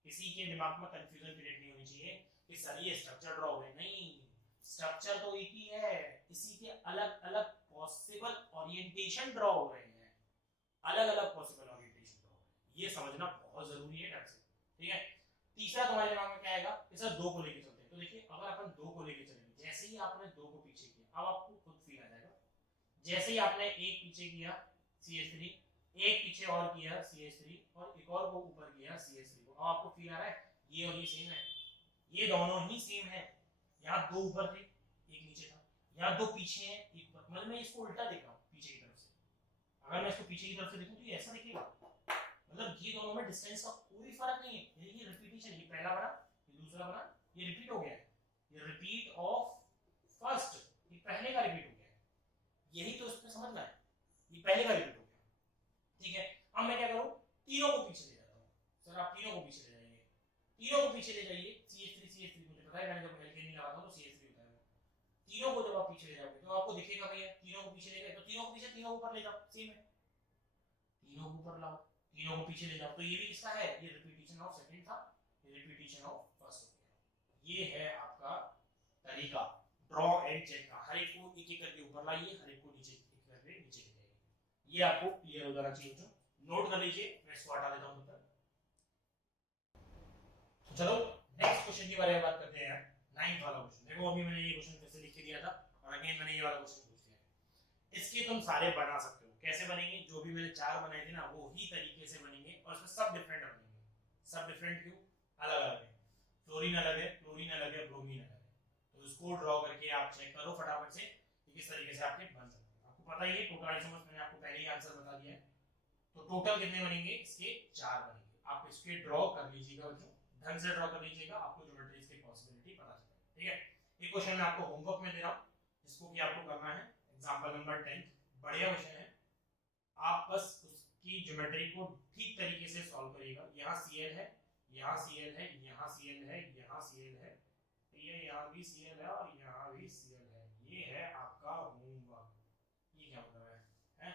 किसी के दिमाग में कंफ्यूजन क्रिएट नहीं होनी चाहिए कि सर ये स्ट्रक्चर ड्रॉ हो गए, नहीं, स्ट्रक्चर तो एक ही है, इसी के अलग अलग पॉसिबल ओरिएंटेशन ड्रॉ हो रहे हैं, अलग अलग पॉसिबल ओरिएंटेशन ड्रॉ हो रहे हैं, ये समझना बहुत जरूरी है ढंग से, ठीक है। तीसरा तुम्हारे दिमाग में क्या आएगा, सर दो को लेके चलते हैं, तो देखिए अगर अपन दो को लेके चलेंगे, जैसे ही आपने दो को पीछे किया, अब आपको खुद फील आ जाएगा, जैसे ही आपने एक पीछे किया CH3, एक पीछे और किया CH3 और एक और को ऊपर किया CH3 को, अब आपको फील आ रहा है ये और ये सेम है, ये दोनों ही सेम है। यहाँ दो ऊपर थे, एक नीचे था, यहाँ दो पीछे हैं, एक ऊपर, मतलब मैं इसको उल्टा देख रहा हूँ पीछे की तरफ से, अगर मैं इसको पीछे की तरफ से देखूं तो ये ऐसा दिखेगा, मतलब ये दोनों में डिस्टेंस का कोई फर्क नहीं है, ये रिपीटिशन, ये पहला बना, ये दूसरा बना, ये रिपीट हो गया है, ये रिपीट ऑफ फर्स्ट, ये पहले का रिपीट हो गया है, यही तो इसमें समझना है, ये पहले का रिपीट हो गया, ठीक है। अब मैं क्या करूं, तीनों को पीछे ले जाता हूं, सर आप तीनों को पीछे ले जाइए, तीनों को पीछे ले जाइए, CH3 मुझे पता है, मैंने जब एल्केन लगाता हूं तो CH3 होता है, तीनों को जब आप पीछे ले जाओगे तो आपको दिखेगा भैया तीनों को पीछे ले गए, तो तीनों को पीछे, तीनों को ऊपर ले जाओ, सेम है, तीनों को ऊपर लाओ, तीनों को पीछे ले जाओ, तो ये भी किसका है, ये रिपीटिशन ऑफ सेकंड था, ये रिपीटिशन ऑफ फर्स्ट हो गया, ये है आपका तरीका ड्रॉ एंड चेक का। हर एक को एक एक करके ऊपर लाइए, हर एक को नीचे एक करके नीचे गिराइए। ये आपको क्लियर हो जाना चाहिए। नोट कर लीजिए, मैं इसको हटा देता हूं तब। चलो नेक्स्ट क्वेश्चन के बारे में बात करते हैं यार। 9th वाला क्वेश्चन देखो, अभी मैंने ये क्वेश्चन फिर से लिख के दिया था और अगेन मैंने ये वाला क्वेश्चन पूछ दिया। इसके तुम सारे बना सकते हो। कैसे बनेंगे? जो भी मैंने 4 बनाए थे ना वो ही तरीके से बनेंगे और इसमें सब डिफरेंट बनेंगे। सब डिफरेंट क्यों? अलग अलग है। फ्लोरीन अलग है, क्लोरीन अलग है, ब्रोमीन अलग है। तो इसको ड्रॉ करके आप चेक करो फटाफट से कि किस तरीके से आपके बन सकते हैं। आपको पता ही है टोटल आइसोमर्स मैंने आपको पहले ही आंसर बता दिया है। तो टोटल कितने बनेंगे? इसके 4 बनेंगे। आप इसके ड्रॉ कर लीजिएगा बच्चों, ढंग से ड्रॉ कर लीजिएगा, आपको ज्योमेट्रीज की पॉसिबिलिटी पता चलेगी। ठीक है, ये क्वेश्चन मैं आपको होमवर्क में दे रहा हूं जिसको कि आपको करना है एग्जांपल नंबर 10। बढ़िया क्वेश्चन है, आप बस उसकी ज्योमेट्री को ठीक तरीके से सॉल्व करिएगा। यहाँ Cl है, यहाँ Cl है, यहाँ Cl है, यहाँ Cl है, ये यहाँ भी Cl है और यहाँ भी Cl है। ये है आपका होमवर्क। ये क्या मतलब है?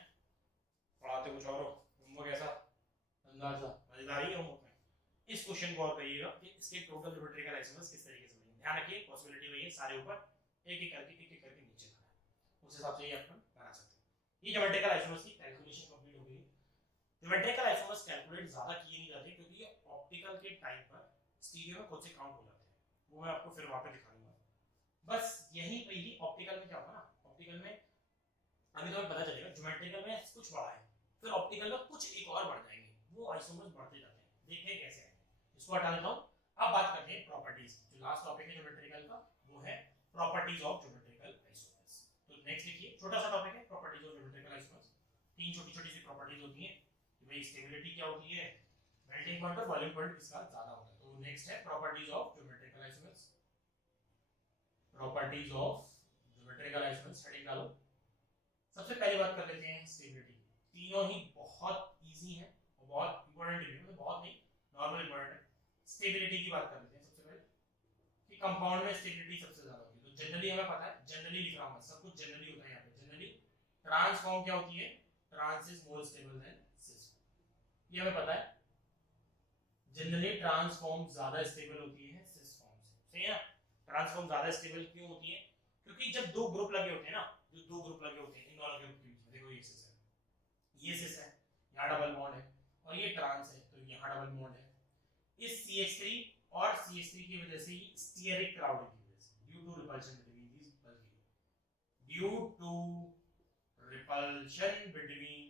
पढ़ाते कुछ और हो, होमवर्क ऐसा अंदाजा मजेदार ही है होमवर्क में। इस क्वेश्चन को और करिएगा कि इसके टोटल ज्योमेट्रिकल आइसोमर्स किस तरीके से बनेंगे। ध्यान रखिए पॉसिबिलिटी वही है, सारे ऊपर एक एक करके नीचे लाना है। उस हिसाब से ये अपन बना सकते हैं। ये ज्योमेट्रिकल आइसोमर्स की कैलकुलेशन कंप्लीट हो गई। ज्योमेट्रिकल आइसोमर्स कैलकुलेट ज्यादा किए नहीं जाते क्योंकि ये ऑप्टिकल के टाइम पर स्टीरियो में खुद से काउंट हो जाते हैं। वो मैं आपको फिर वहां पे दिखा दूंगा। बस यहीं पे ही ऑप्टिकल में क्या होगा ना, ऑप्टिकल में अभी तो पता चलेगा ज्योमेट्रिकल में कुछ बढ़ा है, फिर ऑप्टिकल में कुछ एक और बढ़ जाएंगे, वो आइसोमर्स बढ़ते जाते हैं। देखते हैं कैसे आएंगे। इसको हटा देता हूं। अब बात करते हैं प्रॉपर्टीज। जो लास्ट टॉपिक है ज्योमेट्रिकल का वो है प्रॉपर्टीज ऑफ ज्योमेट्रिकल आइसोमर्स। तो नेक्स्ट देखिए, छोटा सा टॉपिक है प्रॉपर्टीज ऑफ ज्योमेट्रिकल आइसोमर्स। 3 छोटी छोटी सी प्रॉपर्टीज होती हैं कि भाई स्टेबिलिटी क्या होती है, मेल्टिंग पॉइंट और बॉइलिंग पॉइंट किसका ज्यादा होता है। तो नेक्स्ट है properties of geometrical isomers. Properties of geometrical isomers heading डालो। सबसे पहले बात कर लेते हैं स्टेबिलिटी। तीनों ही बहुत इजी है और बहुत इंपॉर्टेंट है, मतलब बहुत नहीं, नॉर्मल इंपॉर्टेंट है। स्टेबिलिटी की बात कर लेते हैं सबसे पहले कि कंपाउंड में स्टेबिलिटी सबसे ज्यादा होती है। तो जनरली हमें पता है, जनरली लिख रहा हूं मैं, सब कुछ जनरली होता है यहां पे। जनरली ट्रांसफॉर्म क्या होती है? Trans is more stable than cis, ये हमें पता है। जनरली ट्रांसफॉर्म ज्यादा स्टेबल होती है सिस फॉर्म से, सही है। ट्रांसफॉर्म ज्यादा स्टेबल क्यों होती है? क्योंकि जब दो ग्रुप लगे होते हैं ना, जो दो ग्रुप लगे होते हैं इन दोनों के बीच में, देखो ये सिस है, ये सिस है, यहाँ डबल बॉन्ड है और ये ट्रांस है तो यहाँ डबल बॉन्ड है। इस CH3 और CH3 की वजह से ही स्टीयरिक क्राउडिंग की वजह से, due to repulsion between these bulky, due to repulsion between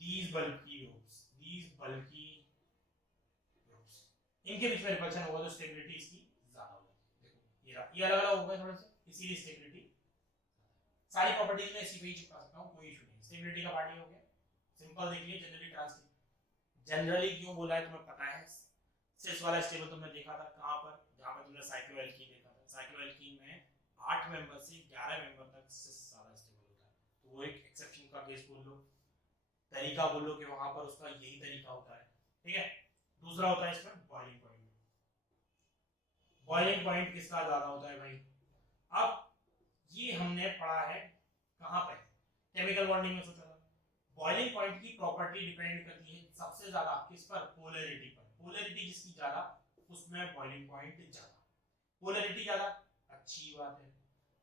these bulky groups, इनके बीच में रिपल्शन होगा तो स्टेबिलिटी इसकी ज्यादा होगी। देखो ये अलग अलग होगा थोड़ा सा, इसीलिए स्टेबिलिटी। सारी प्रॉपर्टीज में इसी पे ही चिपका सकता हूं, कोई इशू नहीं। स्टेबिलिटी का पार्ट ये हो गया, सिंपल देखिए। जनरली ट्रांसफॉर्म, जनरली क्यों बोला है तुम्हें पता है। सिस वाला स्टेबल तुमने देखा था कहां पर? जहां पर तुमने साइक्लोएल्कीन देखा था। साइक्लोएल्कीन में 8 मेंबर से 11 मेंबर तक सिस ज्यादा स्टेबल होता है, तो वो एक एक्सेप्शन का केस बोल लो, तरीका बोल लो कि वहां पर उसका यही तरीका होता है। ठीक है, दूसरा होता है इसमें बॉइलिंग पॉइंट। बॉइलिंग पॉइंट किसका ज्यादा होता है भाई? अब ये हमने पढ़ा है कहां पे? केमिकल बॉन्डिंग में। सोचा था बॉइलिंग पॉइंट की प्रॉपर्टी डिपेंड करती है सबसे ज्यादा किस पर? पोलैरिटी पर। पोलैरिटी जिसकी ज्यादा उसमें बॉइलिंग पॉइंट ज्यादा। पोलैरिटी ज्यादा, अच्छी बात है।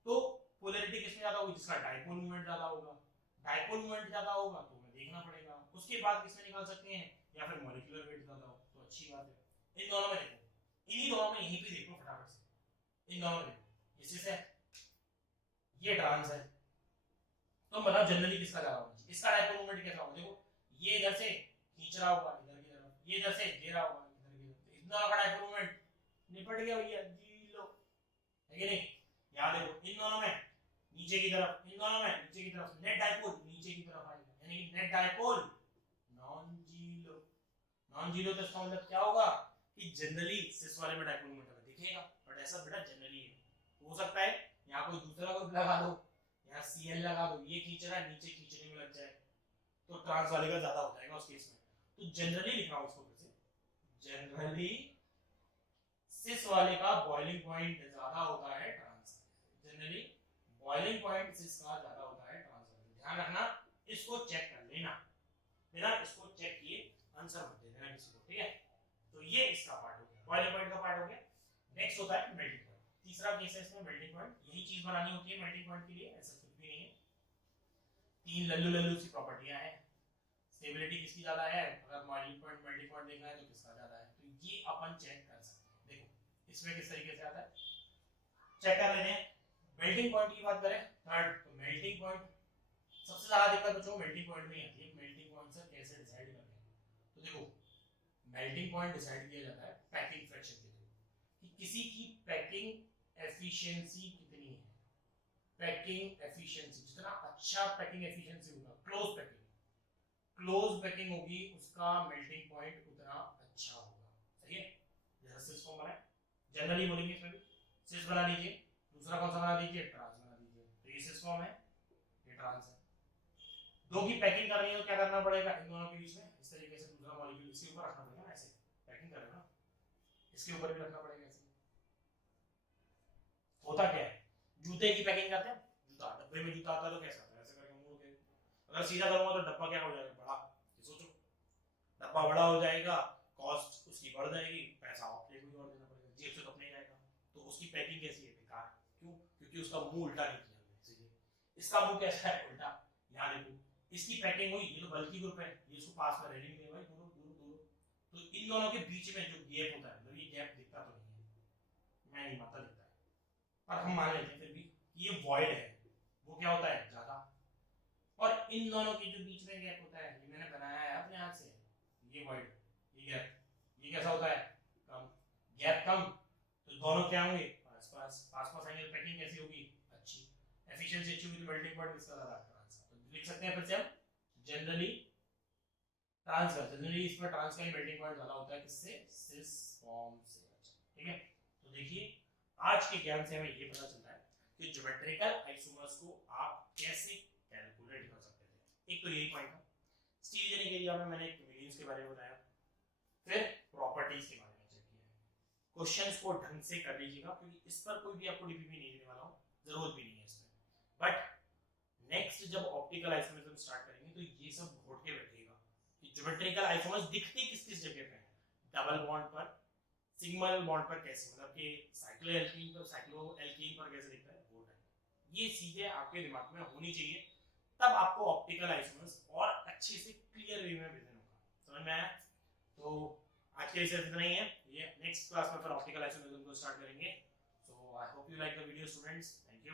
तो पोलैरिटी किसमें ज्यादा होगी? जिसका डाइपोल मोमेंट ज्यादा होगा। डाइपोल मोमेंट ज्यादा होगा तो हमें देखना पड़ेगा। उसके बाद किसमें निकाल सकते हैं? या फिर मॉलिक्यूलर वेट ज्यादा हो तो अच्छी बात है। इन दोनों में देखो, इन्हीं दोनों में, यहीं पे देखो फटाफट से, इन दोनों में देखो। ये सिस है, ये ट्रांस है, तो बताओ जनरली किसका ज्यादा होगा? इसका डाइपोल मोमेंट कैसा होगा? देखो ये इधर से खींच रहा होगा इधर की तरफ, ये इधर से दे रहा होगा इधर की तरफ, इतना बड़ा डाइपोल मोमेंट निपट गया भैया जी लो, है कि नहीं? याद देखो इन दोनों में नीचे की तरफ, इन दोनों में नीचे की तरफ, नेट डाइपोल नीचे की तरफ आएगा, यानी कि net dipole non zero. Non zero तो इसका मतलब क्या होगा कि जनरली सिस वाले में डाइपोल मोमेंट हमें दिखेगा, बट ऐसा बेटा जनरली है। हो सकता है यहाँ कोई दूसरा ग्रुप लगा दो, यहाँ Cl लगा दो, ये खींच रहा है, नीचे खींचने में लग जाए तो ट्रांस वाले का ज्यादा हो जाएगा उस केस में। तो जनरली लिख रहा हूं इसको फिर से, जनरली सिस वाले का बॉइलिंग पॉइंट ज्यादा होता है ट्रांस। जनरली बॉइलिंग पॉइंट सिस का ज्यादा होता है ट्रांस वाले। ध्यान रखना, इसको चेक कर लेना, बिना इसको चेक किए आंसर मत दे देना किसी को, ठीक है? तो ये इसका पार्ट हो गया, बॉइलिंग पॉइंट का पार्ट हो गया। नेक्स्ट होता है मेल्टिंग पॉइंट। तीसरा केस है इसमें मेल्टिंग पॉइंट, यही चीज बनानी होती है मेल्टिंग पॉइंट के लिए, ऐसा कुछ भी नहीं है। तीन लल्लू लल्लू सी प्रॉपर्टियां हैं, स्टेबिलिटी किसकी ज्यादा है, अगर मेल्टिंग पॉइंट देखना है तो किसका ज्यादा है, तो ये अपन चेक कर सकते हैं। देखो इसमें किस तरीके से आता है, चेक कर लेते हैं। मेल्टिंग पॉइंट की बात करें थर्ड, तो मेल्टिंग पॉइंट सबसे ज्यादा दिक्कत बच्चों मेल्टिंग पॉइंट में आती है। मेल्टिंग पॉइंट सर कैसे डिसाइड करते हैं, तो देखो मेल्टिंग पॉइंट डिसाइड किया जाता है पैकिंग फ्रैक्शन के थ्रू, कि किसी की पैकिंग एफिशिएंसी कितनी है। पैकिंग एफिशिएंसी जितना अच्छा पैकिंग एफिशिएंसी होगा, क्लोज पैकिंग होगी, उसका मेल्टिंग पॉइंट उतना अच्छा होगा। सही है, जैसा सिस फॉर्म बना है, जनरली बोलेंगे इसमें भी सिस बना लीजिए, दूसरा कौन सा बना दीजिए, ट्रांस बना दीजिए। तो ये सिस फॉर्म है, ये ट्रांस है। दो की पैकिंग करनी है तो क्या करना पड़ेगा, इन दोनों के बीच में इस तरीके से दूसरा मॉलिक्यूल इसके ऊपर रखना पड़ेगा, ऐसे पैकिंग करेगा, इसके ऊपर भी रखना पड़ेगा ऐसे। होता क्या है, जूते की पैकिंग करते हैं, जूता डब्बे में जूता आता है तो कैसा आता है, ऐसे करके मोड़ के, अगर सीधा करूंगा तो डब्बा क्या हो जाएगा, बड़ा। सोचो डब्बा बड़ा हो जाएगा, कॉस्ट उसकी बढ़ जाएगी, पैसा आपको कोई और देना पड़ेगा, जेब से तो अपने ही जाएगा। तो उसकी पैकिंग कैसी है, बेकार। क्यों, क्योंकि उसका मुंह उल्टा नहीं किया हमने, इसीलिए। इसका मुंह कैसा है, उल्टा। यहाँ देखो इसकी पैकिंग हुई, ये तो बल्कि ग्रुप है, ये इसको पास में रेलिंग दे भाई, दूर दूर दूर। तो इन दोनों के बीच में जो गैप होता है, मतलब ये गैप दिखता तो नहीं है, मैं नहीं मानता दिखता है, पर हम मान लेते हैं फिर भी ये वॉइड है, वो क्या होता है, ज्यादा। और इन दोनों के जो बीच में गैप होता है, ये मैंने बनाया है अपने हाथ से, ये वॉइड, ये गैप, ये कैसा होता है, कम। गैप कम तो दोनों क्या होंगे, पास पास आएंगे, पैकिंग कैसी होगी, अच्छी। एफिशिएंसी अच्छी होगी तो मेल्टिंग पॉइंट किसका ज्यादा, ट्रांस। तो लिख सकते हैं फिर से हम जनरली ट्रांस का, जनरली इसमें ट्रांस का ही मेल्टिंग पॉइंट ज्यादा होता है, किससे, सिस फॉर्म से। ठीक है, तो देखिए आज के ज्ञान से हमें ये पता चलता है कि ज्योमेट्रिकल आइसोमर्स को आप कैसे कैलकुलेट कर सकते थे। एक तो यही पॉइंट था, स्टील देने के लिए मैंने एक मीनिंग्स के बारे में बताया, फिर प्रॉपर्टीज के बारे में चेक किया। क्वेश्चंस को ढंग से कर लीजिएगा, क्योंकि इस पर कोई भी आपको डीपीपी नहीं देने वाला हूं, जरूरत भी नहीं है इसमें। बट नेक्स्ट जब ऑप्टिकल आइसोमरिज्म स्टार्ट करेंगे तो ये सब घोट के बैठेगा कि ज्योमेट्रिकल आइसोमर्स दिखते किस किस जगह पे हैं, डबल बॉन्ड पर, सिग्मल बॉन्ड पर कैसे, मतलब कि साइक्लोएल्कीन पर, साइक्लोएल्कीन पर कैसे दिखता है, वो टाइप। ये चीजें आपके दिमाग में होनी चाहिए, तब आपको ऑप्टिकल आइसोमर्स और अच्छे से क्लियर वे में प्रेजेंट होगा। समझ में आया? तो आज के लिए इतना ही है, ये नेक्स्ट क्लास में फिर ऑप्टिकल आइसोमरिज्म को स्टार्ट करेंगे। So I hope you like the video students, thank you.